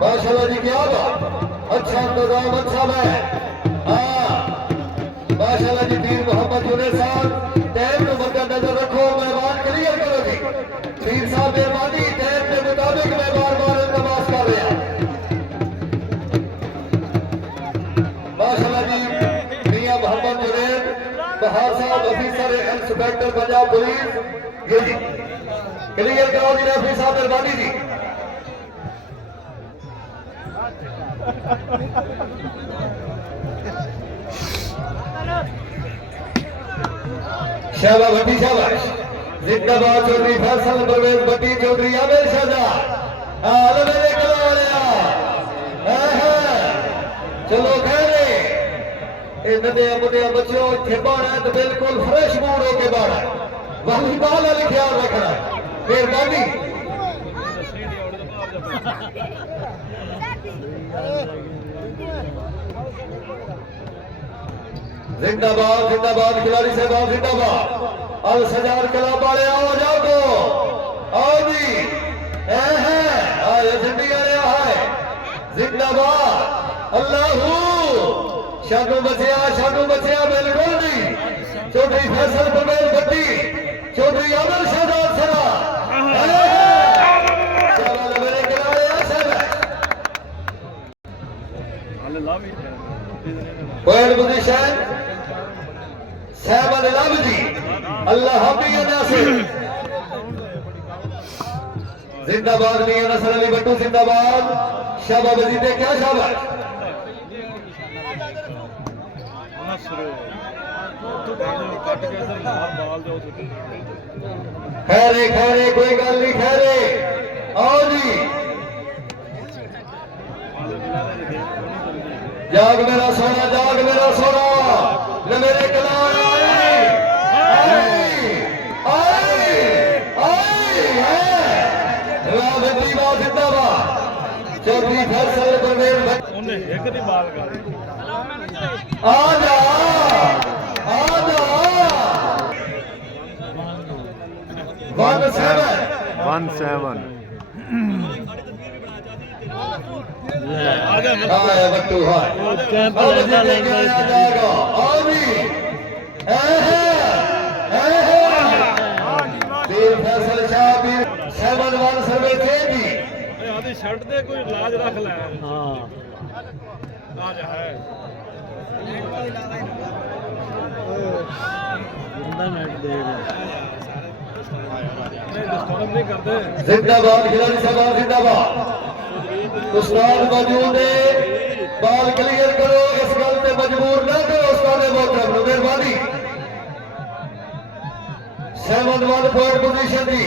माशाल्लाह जी क्या बात अच्छा इंतजाम अच्छा है हाँ माशाल्लाह जी पीर मोहम्मद यूनुस साहब टाइम को मद्देनजर रखो मेहमान क्लियर करो जी पीर साहब मेहमानी टाइम के मुताबिक मैं बार-बार नमाज कर रहा माशाल्लाह जी मियां मोहम्मद जुनैद बहार साहब ऑफिसर इंस्पेक्टर पंजाब पुलिस ये जी क्लियर करो जी रफी साहब मेहरबानी जी शाबाश भट्टी शाबाश जिंदाबाद चौधरी फैसल परवेज भट्टी चौधरी आमिर शहजाद हाल मेरे कलाड़िया चलो खैरे नदे बच्चों इतने बाड़ा है तो बिल्कुल फ्रेश मूड होके बाड़ा है वालीबॉल वाली ख्याल रखना है मेहरबानी जिंदाबाद जिंदाबाद खिलाड़ी साहब जिंदाबाद अल सजाद क्लब वाले आओ जाओ आओ जी आए झंडी वाले है जिंदाबाद अल्लाहू शानू बचिया बिल्कुल नहीं चौधरी फैसल परवेज भट्टी चौधरी आमिर शहजाद सरा मेरे किनारे कोयल बुद्धि शहर साहब अल जी अल्लाह हाफिज नासिर जिंदाबाद मियां नसर अली भट्टू जिंदाबाद शाबाश वजीदे क्या शाबाश खैरे खैरे कोई गल नहीं खैरे आओ जी जाग मेरा सोना न मेरे कलाम जिंदाबाद चौधरी फैसल परवेज एक दी बाल कर आजा 1-7 आया बट्टू हाय अब जिसे क्या जाएगा आवी ਵੀਰ ਫੈਸਲ ਸ਼ਾਹ ਵੀਰ 7-1 ਸਰਵੇ ਜੀ ਆਦੀ ਸ਼ਰਟ ਤੇ ਕੋਈ ਇਲਾਜ ਰੱਖ ਲੈ ਹਾਂ ਇਲਾਜ ਹੈ ਬੰਦਾ ਮੈਚ ਦੇ डिस्टर्ब नहीं करते जिंदाबाद खिलाड़ी साहब जिंदाबाद उस्ताद मौजूद है बॉल क्लियर करो इस गल पे मजबूर ना करो उस्ताद मोहतरम मेहरबानी 7-1 पॉइंट पोजीशन दी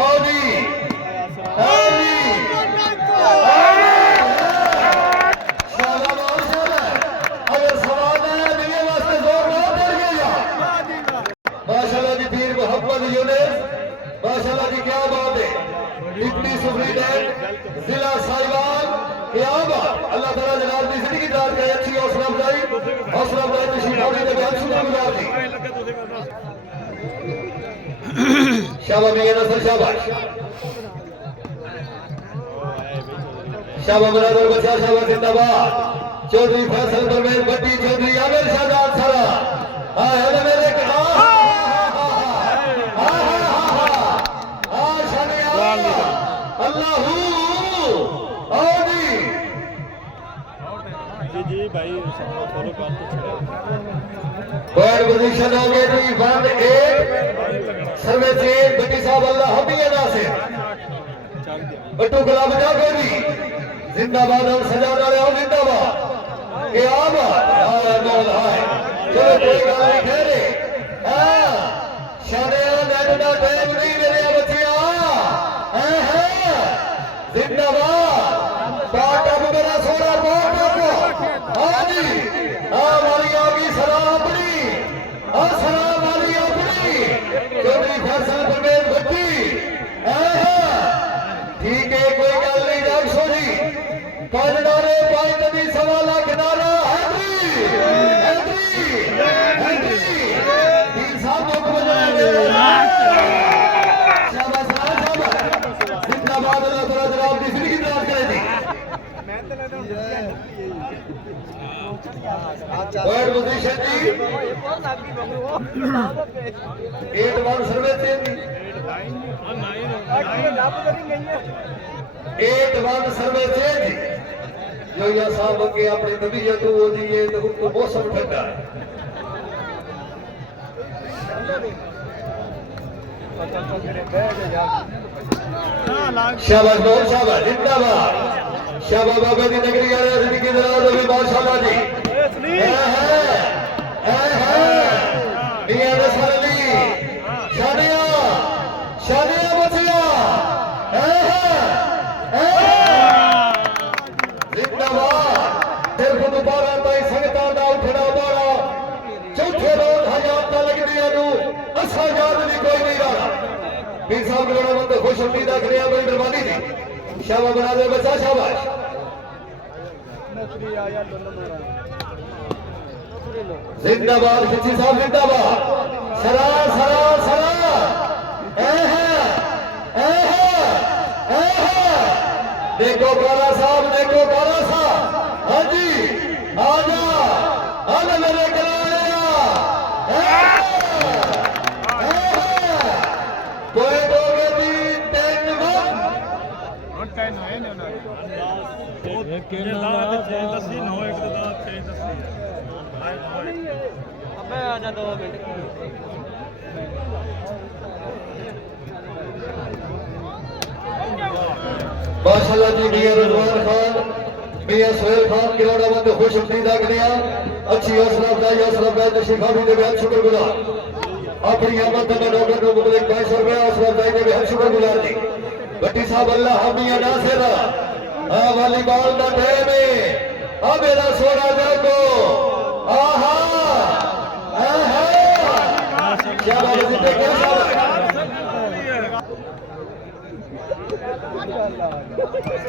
आओ जी अगर सवाल है मेरे वास्ते जोर ना कर गया माशाल्लाह जी पीर मोहम्मद यूनुस माशाल्लाह जी क्या बात है डिप्टी सुप्रीडेंट जिला साहिवाल क्या बात अल्लाह ताला जनाब की जिंदगी दान करे अच्छी हौसला अफजाई तशरीफ दे बयान शुक्रगुजार दी शाबाश मियां नसर शाबाश शाबाश बराबर बचा शाबाश जिंदाबाद चौधरी फैसल परवेज भट्टी चौधरी आमिर शाहजाद सारा हां है मेरे जी भाई फॉलो कर पॉइंट पोजीशन हो गई जी 1-8 सर्वे से बट्टी साहब अल्लाह हमी अदा से बट्टू गुलाब जागोरी जिंदाबाद और सजाना रहे और जिंदाबाद के आबाद यार मौल हाय चलो कोई गल नहीं ठहरे हां शाने नेट दा टाइम नहीं मेरे बच्चिया जिंदाबाद पाट अब मेरा सोना पाट हाँ जी हाँ वाली होगी सलाम अपनी हाँ सलाम वाली अपनी चौधरी फैसल परवेज भट्टी ठीक है कोई गल नहीं डाकसो जी 5 नारे 5 नबी 1.25 लाख नारा हैदरी तीन साहब लोग बजाएंगे शाबाश जिंदाबाद अल्लाह ताला जनाब की जिंदगी दान करे दी पॉइंट पोजीशन जी 8-1 सर्वे से 8-1 सर्वे से जी जो या साहब के अपनी तबीयत हो जी ये तो उनको मौसम ठंडा है शाबाश बहुत शाबाश जिंदाबाद शाबाश बाबा की नगरी आ रहे जिंदगी दराज होगी माशाल्लाह जी मियां नसर अली शानिया बचिया जिंदाबाद सिर्फ दोबारा ताई संगतां दा उठना बारा चौथे रोज हजात लगदियां नू असा याद नहीं कोई नहीं रहा पीर साहब गलोड़ा बंद खुश उम्मीदा करिया बड़ी मेहरबानी जी शाबाश बना दे बच्चा शाबाश जिंदाबाद खिची साहब जिंदाबाद सरा सरा सरा देखो काला साहब देखो काला साहब हाँ जी आजा आना मेरे कलाया कोई दोगे जी 10 है ना दसी 9-1 ਦਾ 6 दसी अबे आजा 2 मिनट माशाल्लाह जी मियां रिजवान खान मियां सोहेल खान गिरोड़ा बंद खुश उम्मीदा करिया अच्छी हौसला अफजाई तशरीफ दे बेहद शुक्रगुजार अपनी आमद में नौकर को मुबलिक 22 रुपया हौसला अफजाई दे बेहद शुक्रगुजार जी भट्टी साहब अल्लाह हमिया नासिर हाँ वॉलीबॉल का टाइम है अब मेरा सोना जागो आहा क्या बात है क्या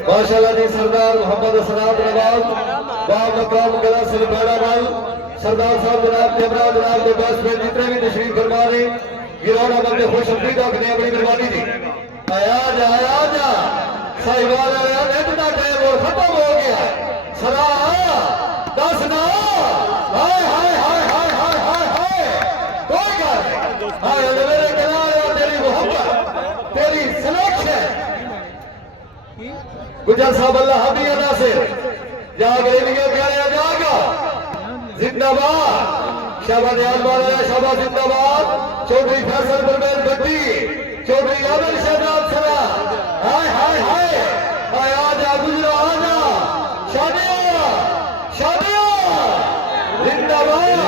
माशाल्लाह जी सरदार मोहम्मद असराद नवाज बाब मकाम गला सिलबाड़ा भाई सरदार साहब जनाब कैमरा जनाब के बस में जितने भी तशरीफ फरमा रहे गिरोड़ा बंदे खुश उम्मीद रखने अपनी मेहरबानी जी आया जा साहिवाल नेट का टाइम और खत्म हो गया सदा दस ना हाय हाय हाय हाय हाय हाय हाय कोई गल नहीं हाय मेरे किनारे तेरी मोहब्बत तेरी सिलेक्शन गुजर साहब अल्लाह हबी नासिर जाग एलिया प्यारे जागा जिंदाबाद शाबाश आलमारा शाबाश जिंदाबाद चौधरी फैसल परवेज भट्टी चौधरी आमिर शहजाद सरा हाय हाय हाय हाय आजा गुजरा आजा शादिया शादिया जिंदाबाद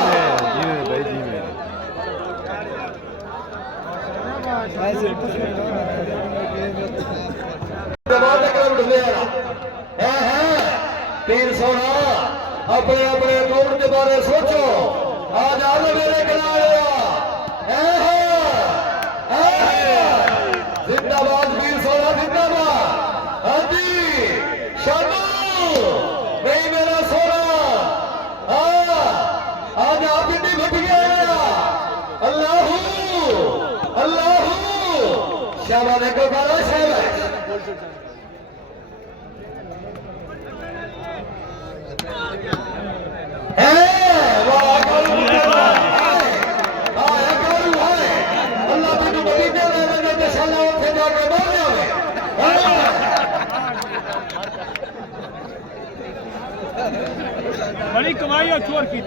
तीर सोना अपने अपने दौड़ के बारे सोचो आज आ जाओ मेरे किनारे जिंदाबाद वीर सोना जिंदाबाद हाँ जी शानू नहीं मेरा सोना आज आप इंडी घट गया अल्लाहू अल्लाहू शाबाश को करो शाबाश बड़ी कमाई चोर की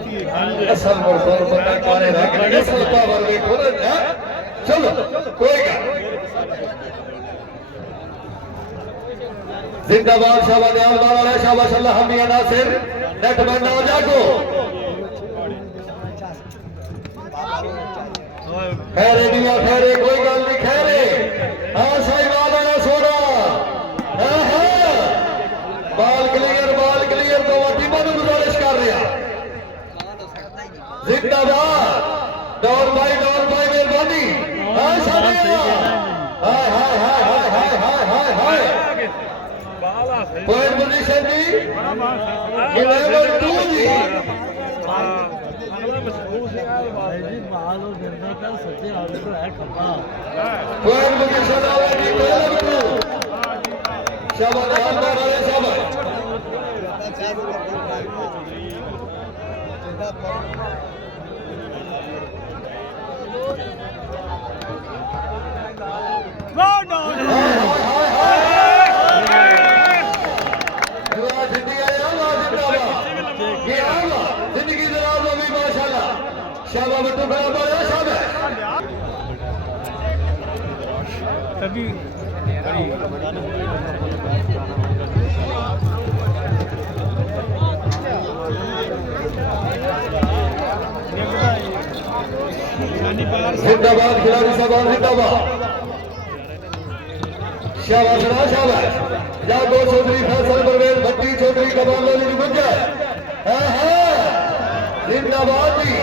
चलो कोई जिंदाबाद शाबाश वाला शाबाश अल्लाह हमिया नासिर नेट बनना जागो खैरे दिया खैरे कोई गल नहीं खैरे हाँ सही बात है सोना बाल क्लियर तो टीमों में गुजारिश कर रहा जिंदाबाद डॉन भाई मेहरबानी हाँ शादी हाय हाय हाय हाय हाय हाय हाय हाय पॉइंट पोजीशन जी 11-2 जी पॉइंट पोजीशन ऑलरेडी 11-2 शाबाश शाबाश जिंदगी जनाब अभी माशाल्लाह शाबाश बट्टू बराबर है शाबाश तभी जिंदाबाद खिलाड़ी साहब जिंदाबाद शाबाश शाबाश जागो चौधरी फैसल परवेज भट्टी चौधरी कबालो जी गुजर जिंदाबाद जी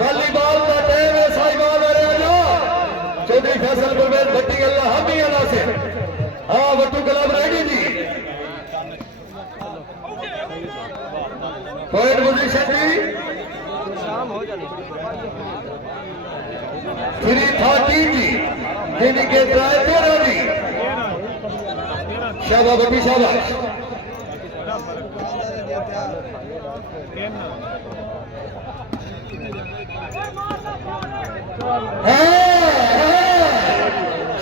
वॉलीबॉल का टाइम है साहिबाल चौधरी फैसल परवेज भट्टी अल्लाह हमी नासिर हाँ बट्टू कलाम रेडी जी पॉइंट पोजीशन जी 3-13 जी जिनके ट्राई 13 जी शाबाश बट्टी शाबाश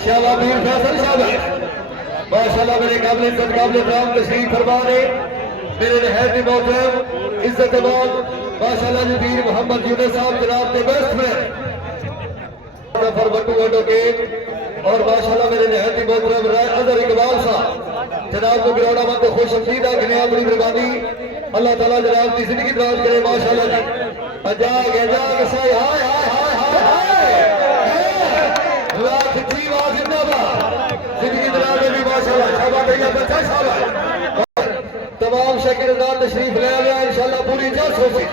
शाबाश वीर फैसल शाबाश माशाल्लाह मेरे काबिल राम तशरीफ फरमा रहे मेरे नहायत मोहतरम इज्जत अमान माशाल्लाह जी वीर मोहम्मद यूनुस साहब जनाब के बेस्ट फ्रेंड बट्टू एडवोकेट और माशाल्लाह मेरे नहायत मोहतरम अजहर इकबाल साहब जनाब को गिरौड़ा मत खुश अकीदा गिनिया बड़ी मेहरबानी अल्लाह ताला जनाब की जिंदगी दराज करे माशाल्लाह जी अजाग सही हाय हाय हाय हाय लाख जीवा जिंदाबाद जिंदगी दराज में माशाल्लाह शाबाश भैया बच्चा शाबाश तमाम शागिर्दान तशरीफ ले आया इंशाल्लाह पूरी जांच होगी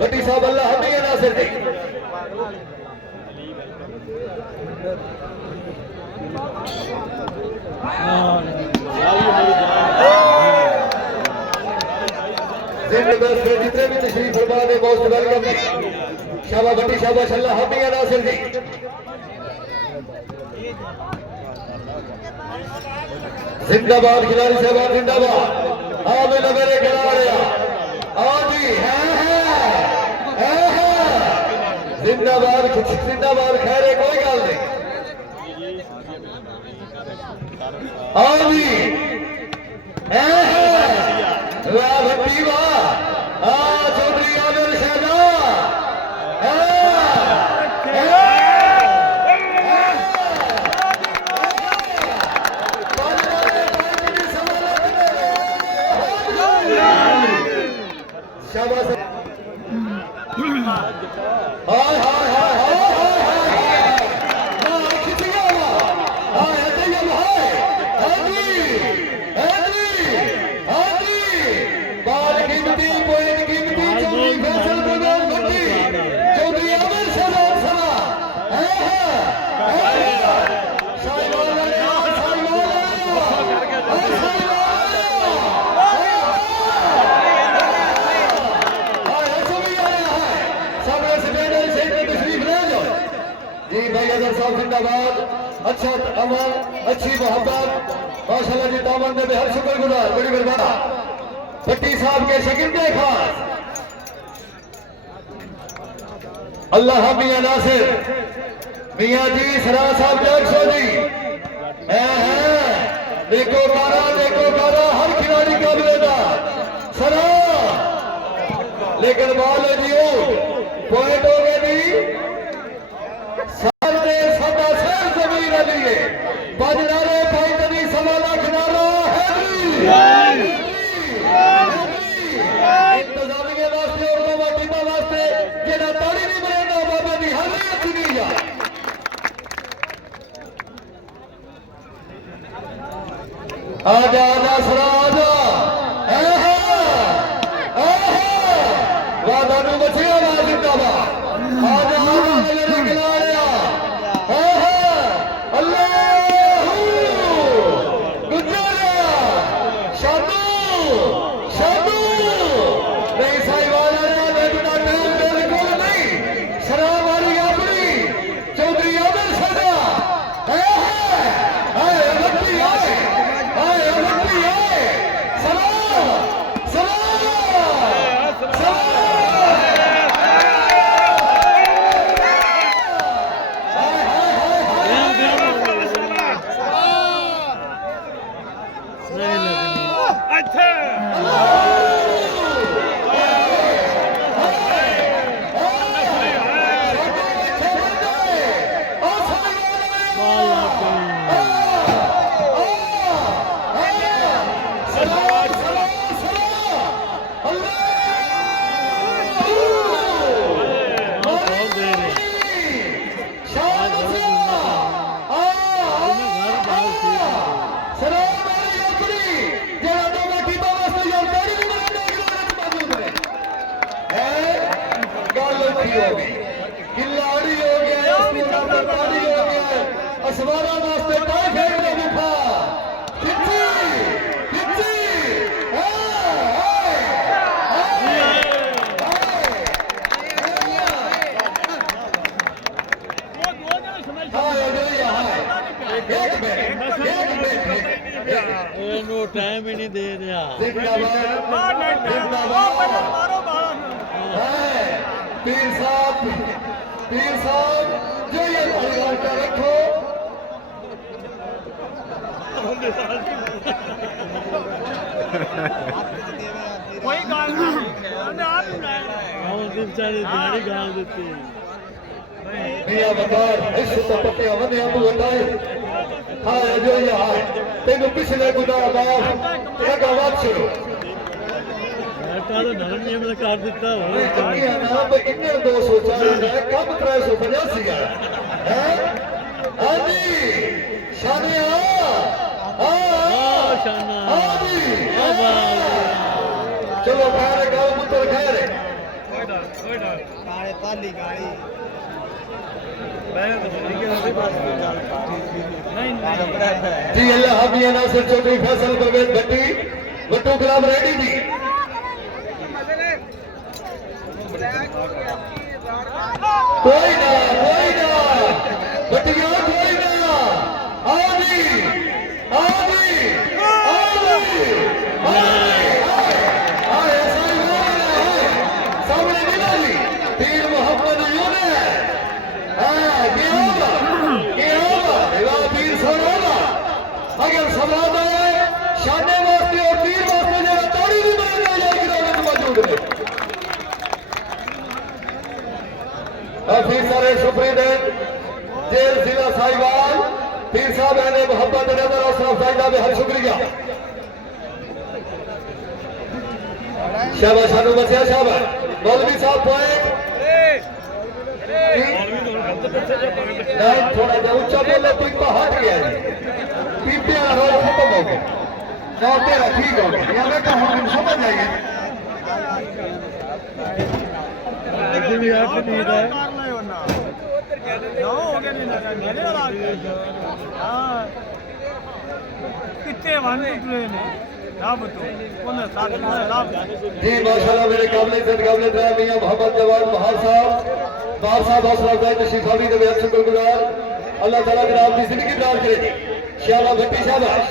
भट्टी साहब अल्लाह हमें नासिर दी जितने भी तशरीफ फरमा है मोस्ट वेलकम शाबाश भट्टी शाबाश अल्लाह हमें नासिर दी जिंदाबाद खिलाड़ी साहब जिंदाबाद हाँ भी लगे रे खिलाड़ी हाँ जी है जिंदाबाद जिंदाबाद खैर है कोई गल नहीं हाँ जी है वाह भट्टी वाह हाँ चौधरी आमिर शहजा शाबाश हाय हाय हाय जिंदाबाद अच्छा अमल अच्छी मोहब्बत माशाल्लाह जी दामन दे हर शुक्रगुजार बड़ी मेहरबानी भट्टी साहब के शिकंजे खास अल्लाह मियां नासिर मियां जी सरा साहब 150 जी देखो कारा हर खिलाड़ी काबिल था सरा लेकिन बॉल है जी पॉइंट हो गए जी बाजनारे भाई तनी समाला खिलाना इंतजामिया वास्ते और टीमा वास्ते जेड़ा ताड़ी नहीं बनेगा बाबा की हर अच्छी नहीं है आजा आजा सरा आजा वादा नू बचिया ना जिंदाबाद आजा आजा मेरे खिलाड़िया खिलाड़ी हो गया हो गया असवारा वास्ते टाइम ही नहीं दे रहा पीर साहब जो ये का रखो कोई गाल नहीं बेचारे दिहाड़ी गाल देते हैं मियां बकार इस तो पक्के अवन या तू बताए हां जो यार तेनु पिछले गुनाह माफ तेरा वापस शुरू तो नरम नियम कर दिता हो नाम इन्ने 240 है कब 385 है हां जी शानिया हां शाना हां जी चलो खैर गाओ पुत्र खैर कोई डर काले ताली गाड़ी नहीं जी अल्लाह हामिया नासिर चौधरी फैसल परवेज भट्टी वट्टू क्लब रेडी जी कोई ना बटिया कोई ना आओ जी ऑफिसर सुप्रीडेंट जेल जिला साहिवाल पीर साहब ने मोहब्बत नजर अशरफ फायदा में हर शुक्रिया शाबाश शानू बचिया शाबाश मौलवी साहब पॉइंट नहीं थोड़ा जा ऊंचा बोलो पीपा हट गया पीपे वाला रोल खत्म हो गया ना तेरा ठीक हो गया या मैं कहूं तुम समझ आइए ऐसे भी यार नहीं है कितने वाले ने लाभ तो उन्हें साथ में लाभ जी माशाल्लाह मेरे काबिल इज्जत काबिल एहतराम मियां मोहम्मद जवान बहार साहब हौसला अफजाई तशरीफ फरमाने के लिए शुक्रगुजार अल्लाह ताला जनाब की जिंदगी दराज करे शाबाश भट्टी शाबाश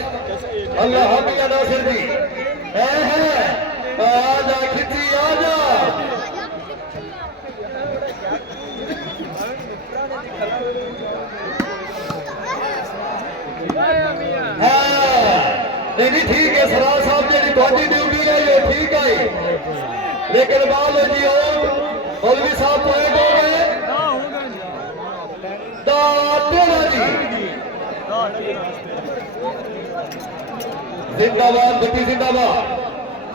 अल्लाह हामिया नासिर जी आजा खिची आजा नहीं ठीक है सरार साहब जी बॉडी ड्यूटी है ये ठीक है लेकिन बाल जी मौलवी साहब पॉइंट हो गए जिंदाबाद भट्टी जिंदाबाद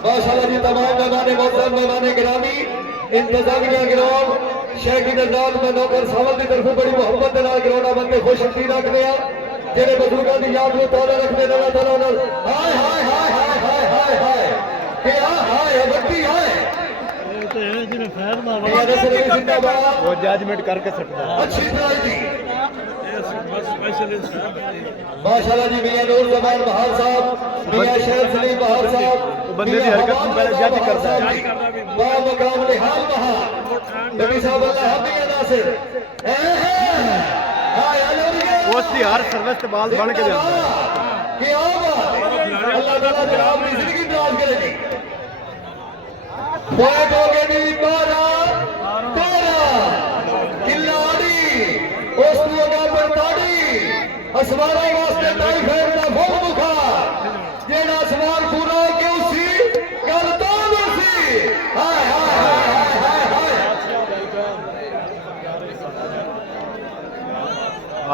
माशाल्लाह जी तमाम मेहमान मोहतरम मेहमान गिरामी इंतजामिया गिराम शेख नजरात में नौकर सावल की तरफ बड़ी मोहब्बत के नाल गिराउंडा बंदे खुश हस्ती रखने जेडे बुजुर्गों की याद में तौला रखने अल्लाह ताला उन्हें हाय हाय हाय हाय हाय हाय हाय क्या हाय भट्टी हाय ये तो है जिन्हें फैन मारा मियां नसर अली जिंदाबाद वो जजमेंट करके सकता है अच्छी तरह जी स्पेशलिस्ट माशाल्लाह जी मियां नूर जमान बहार साहब मियां शेर सलीम बहार साहब बंदे की हरकत में पहले जज करता है बा मकाम निहाल बहार नबी साहब अल्लाह मियां नासिर हाय उसकी हर सर्विस ते बाल बन के जाता है क्या बात अल्लाह ताला जनाब की जिंदगी दराज करे जी पॉइंट हो गए जी 12-13 खिलाड़ी उस पर ताड़ी असमाना वास्ते ताई फेर का फुल बुखार जेड़ा असमान पूरा हो के उसी गल तो उसी हाय हाय हाय हाय हाय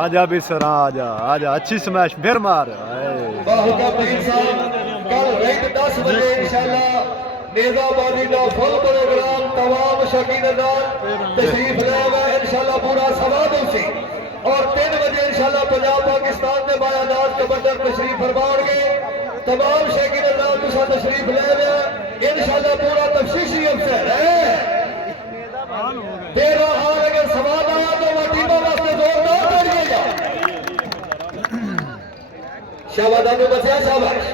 आजा भी सरा आजा आजा अच्छी स्मैश फिर मार बाहु का पीर साहब कल रात 10 बजे इंशाल्लाह नेजाबादी का फुल प्रोग्राम तमाम शकीनदार तशरीफ लाएगा इंशाल्लाह पूरा सवाब उसी और 3 बजे इंशाल्लाह पंजाब पाकिस्तान के बायादार कमांडर तशरीफ फरमाएंगे तमाम शकीनदार तुसा तशरीफ लाएगा इंशाल्लाह पूरा तफसीशी अफसर है तेरा हाल अगर सवाब आया तो वह टीमों वास्ते जोरदार करिएगा शाबाश बचा शाबाश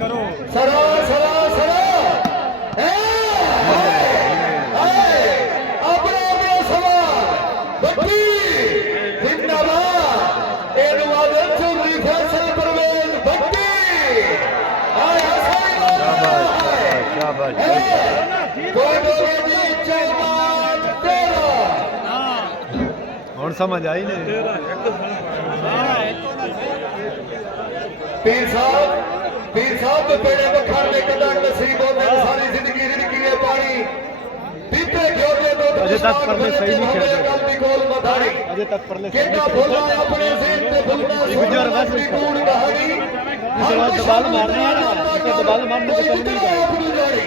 करो सरा सरा सरा अपना अपना सवाल भट्टी जिंदाबाद एनुवादन चौधरी फैसल परवेज भट्टी और समझ आई नहीं पीर साहब तो पेड़े बखार में कदम नसीब होते सारी जिंदगी रिड़की है पानी पीपे क्यों दे दो अजय तक परले सही नहीं खेल गलती गोल मधारी अजय तक परले कितना भूला अपने सीन पे भूलना गुजर बस कूड़ कहानी दबाल मारने है दबाल मारने से कभी नहीं जाए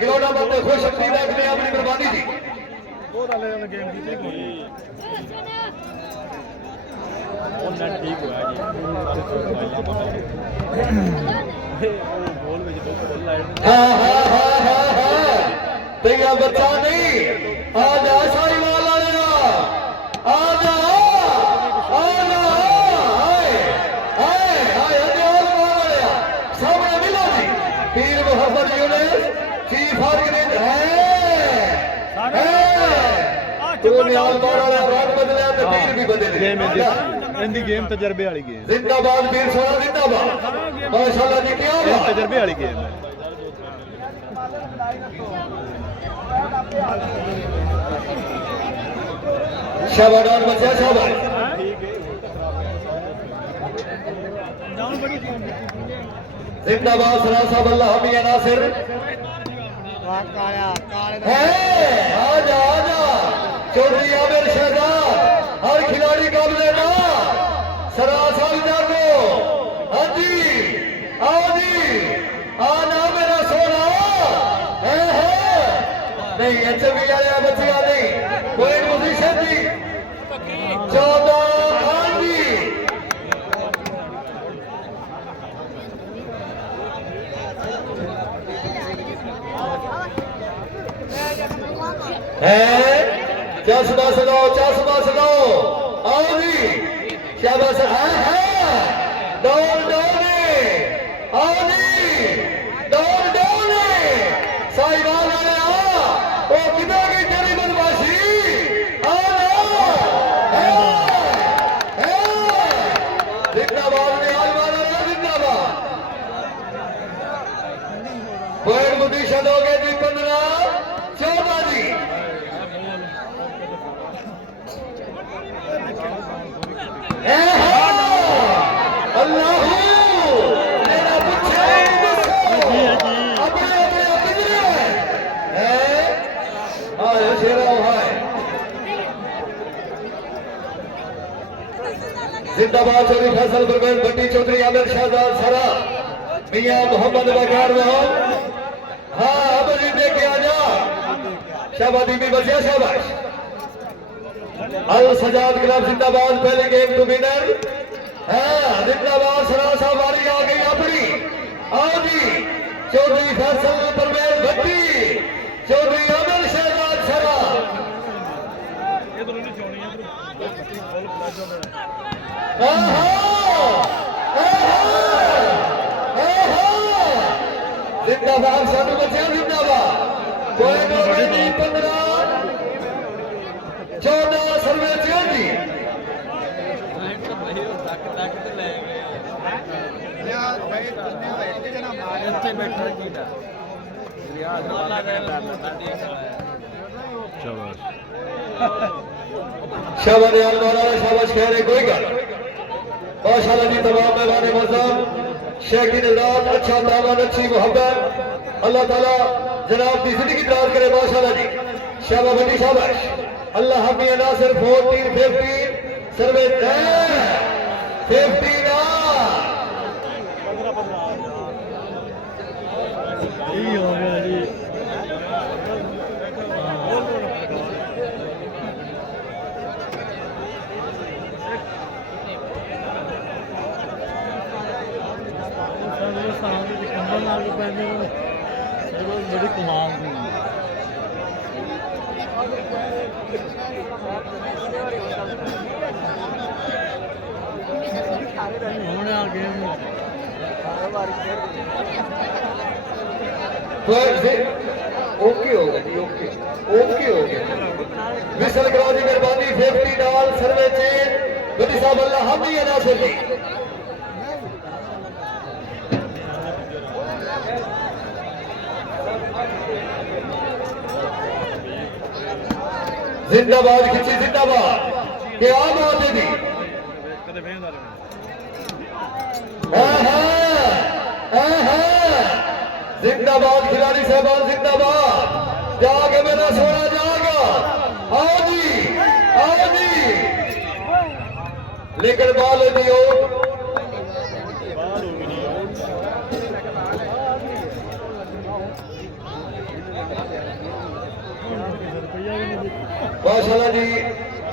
गिरोना बंदे खुश अपनी रखने अपनी कुर्बानी दी ठीक हुआ तेरा बच्चा नहीं आजा साई वाला आजा आजा हाय हाय हाय सामने मिला जी पीर मोहम्मद यूनुस चीफ ऑर्गेनाइजर है तो निहाल वाला रात बदला तो पीर भी बदले इंदी गेम तजर्बे वाली गेम जिंदाबाद पीर सोना जिंदाबाद माशाल्लाह जी क्या ये तजर्बे वाली गेम है शाबाश बच्चा शाबाश जिंदाबाद सरार साहब अल्लाह मियां नासिर है आजा आजा चौधरी आमिर शहजाद हर खिलाड़ी काबिल ना सरासर जागो हाँ जी आओ जी आना मेरा सोना है नहीं अच्छा भी आया बच्चिया नहीं कोई पोजीशन जी 14 हाँ जी है चश्मा सुनाओ आओ जी शाबाश है दौड़ दौड़े आओ जी दौड़ साहिवाल वाले ओ कितना की तेरी बदमाशी जिंदाबाद निहाल वाला जिंदाबाद पॉइंट मुदीशन हो गए जी 15 14 जी अल्लाह मेरा पूछे अपने शेरा है जिंदाबाद चौधरी फैसल परवेज भट्टी चौधरी आमिर शहजाद सरा मियां मोहम्मद बकार हाँ अब जीते के आजा शाबादी भी बचिया शाबाश अल सजाद क्लब जिंदाबाद पहले गेम टू विनर हाँ जिंदाबाद सरासा वारी आ गई अपनी आओ जी चौधरी फैसल परवेज भट्टी चौधरी आमिर शहजाद सरा जिंदाबाद साधु बच्चे जिंदाबाद कोई नहीं 15 14 सर्वे जी शाबाश शाबाश कह रहे कोई गल माशाल्लाह जी तमाम मेहमान मज़हब शेखीन रात अच्छा दामन अच्छी मोहब्बत अल्लाह ताला जनाब की जिंदगी दराज करे माशाल्लाह जी शाबाश बड़ी शाबाश अल्लाह हमी नासिर 14 15 सर्वे 15 यही हो गया जी बड़ी कमाल थी होने आ गए ओके हो गया जी ओके हो गया मिसल करा दी मेहरबानी 50 डाल सर्वे चेन गति साहब अल्लाह हम ही नासिर जी जिंदाबाद खिंची जिंदाबाद क्या बात है जी जिंदाबाद खिलाड़ी साहबान जिंदाबाद जाके मेरा सोना जाएगा आओ जी लेकिन बाल दियो माशाल्लाह जी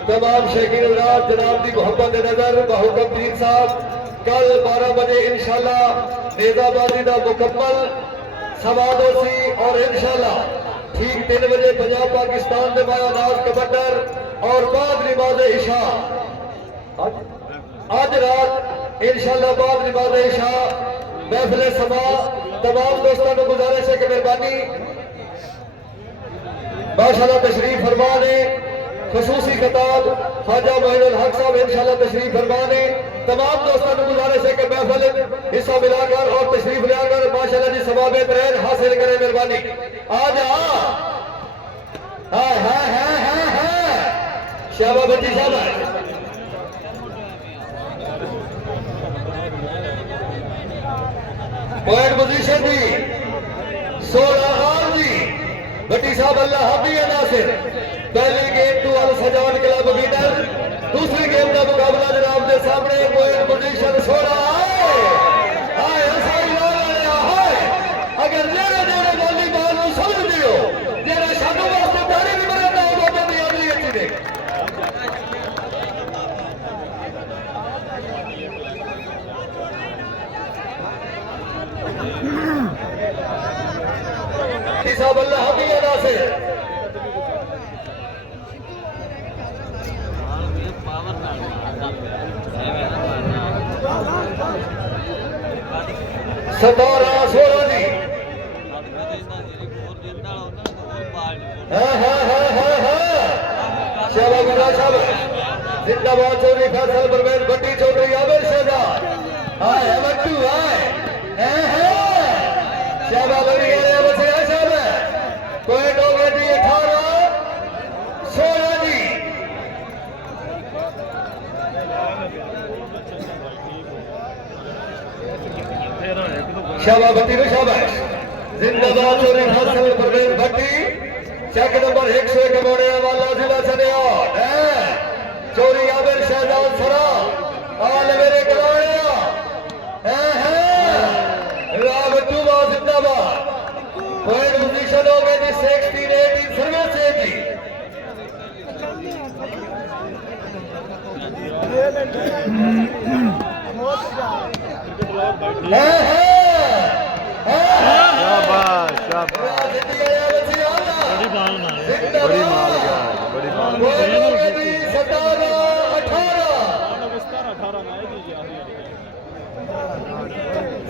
तमाम शेखीन रात जनाब की मोहब्बत नजर बहुकम दीन साहब कल 12 बजे इंशाल्लाह नेजाबाजी का मुकम्मल सवादोसी और इंशाल्लाह ठीक 3 बजे पंजाब पाकिस्तान में माया नाज कबड्डर और बाद नमाज इशा आज रात इंशाल्लाह बाद नमाज इशा महफिल समा तमाम दोस्तों को गुजारिश है कि मेहरबानी माशाल्लाह तशरीफ फरमाने खसूसी खिताब ख्वाजा मोइनुल हक साहब इंशाल्लाह तशरीफ फरमाने तमाम दोस्तों को गुजारिश है कि महफिल हिस्सा मिलाकर और तशरीफ लाकर माशाल्लाह जी सवाब तैर हासिल करें मेहरबानी आज शाबा बच्ची शाबाश पॉइंट पोजीशन जी 16 आर जी भट्टी साहब अल्लाह हाफिज नासिर पहली गेम टू सजान क्लब विनर दूसरी गेम का मुकाबला जनाब के सामने पॉइंट पोजीशन 16 आए असाई लाया है अगर जेरे जेरे वॉलीबॉल ਨੂੰ ਸਮਝਦੇ ਹੋ ਜਿਹੜਾ ਸਾਨੂੰ ਵਾਸਤੇ ਤਾੜੀ ਨਹੀਂ ਮਰਦਾ ਉਹ ਬੰਦੇ ਦੀ ਅਗਲੀ ਅੱਛੀ ਦੇ हिसाब अल्लाह भी अदा से सतारा 16 जी जिंदाबाद चौधरी फैसल परवेज भट्टी चौधरी आमिर शहजाद हाय बट्टू हाय शाबाश बड़ी गया बच्चे शाबाश कोई डोगे जी 18 16 जी शाबाश भट्टी को शाबाश जिंदाबाद चौधरी फैसल परवेज भट्टी चेक नंबर 101 कमाने वाला जिला सनियाट है चौधरी आमिर शहजाद सरा आल मेरे कराया है रावतू जिंदाबाद पॉइंट पोजीशन हो गए जी 16-18 सर्विस जी शाबाश शाबाश बड़ी माल गया बड़ी माल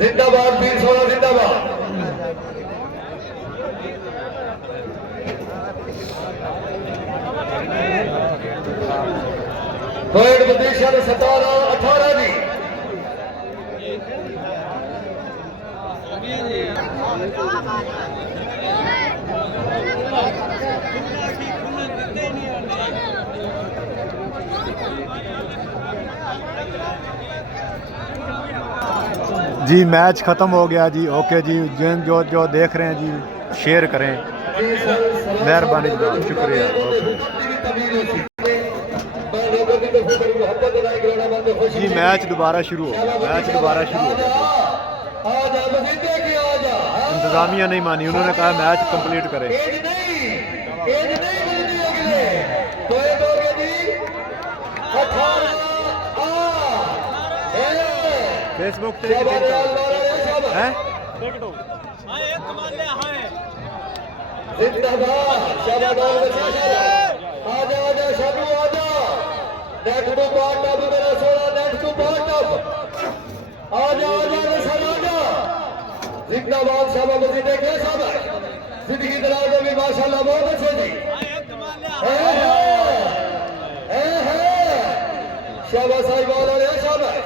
जिंदाबाद वीर सोना जिंदाबाद पॉइंट पोजीशन 17-18 जी जी मैच ख़त्म हो गया जी ओके जी जिन जो देख रहे हैं जी शेयर करें मेहरबानी जनाब शुक्रिया जी मैच दोबारा शुरू हो इंतजामिया नहीं मानी उन्होंने कहा मैच कंप्लीट करें फेसबुक पे हैं जिंदाबाद शाबाश आजा आजा शाबू आजा नेट टू पार्ट अब मेरा सोना नेट टू पार्ट अब आजा आजा नसर आजा जिंदाबाद शाबाश मजीद के शाबाश जिंदगी दराज में भी माशाल्लाह बहुत अच्छे जी शाबाश साहिब वाले शाबाश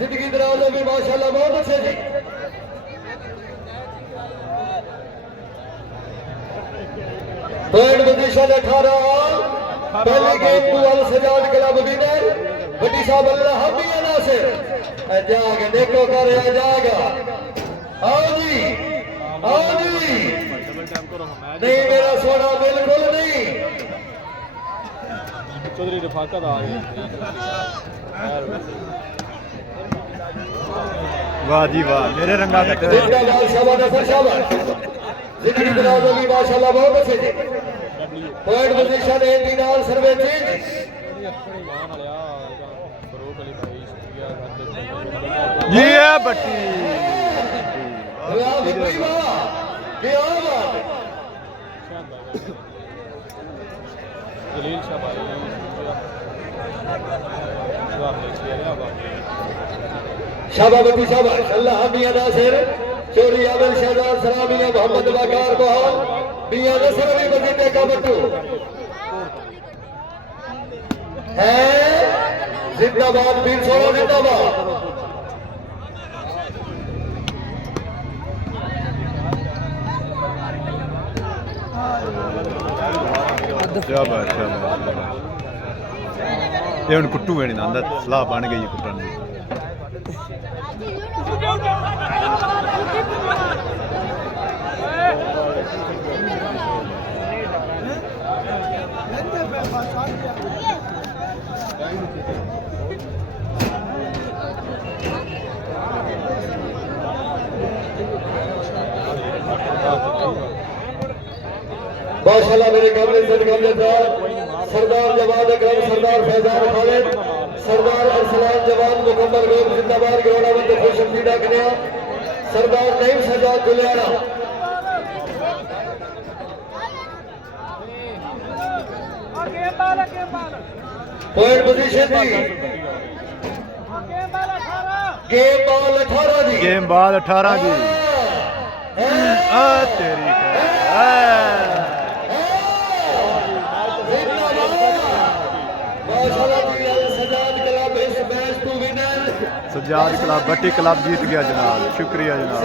जिंदगी दराज में भी माशाल्लाह बहुत अच्छे जी पॉइंट पोजीशन 18 पहली गेम को अल सजाद क्लब विनर बड़ी साहब अल्लाह हमी नासिर जाके देखो कर जाएगा आओ जी नहीं मेरा सोना बिल्कुल नहीं चौधरी रफाकत आ गए वाह जी वाह मेरे रंगा शाबाश जिंदगी दराज में भी माशाल्लाह बहुत अच्छे जी पॉइंट पोजीशन 18 सर्वे चेंज ये है बट्टी क्या बात जलील शाबाश शाबाबती शाबाश अल्लाह मियां नासिर चोरी आमिर शहजाद सरा मियां मोहम्मद वकार बहाल मियां नसर अली मजीद का बट्टू है जिंदाबाद वीर सोना जिंदाबाद शाबाश ये हुन कुट्टू वेणी ना अंदर सलाह बन गई कुट्टन दी माशाल्लाह मेरे कमरे से कमलेदार सरदार जवान अकरम सरदार फैजान खालिद सरदार अरसलान जवान मुकम्मल गोल जिंदाबाद ग्राउंड में खुश हमीदा कन्या सरदार नईम सजाद दुलियाना पॉइंट पोजीशन दी गेम बॉल 18 जी गेम बाल 18 जी आ तेरी सजाद क्लब बट्टी क्लब जीत गया जनाब शुक्रिया जनाब।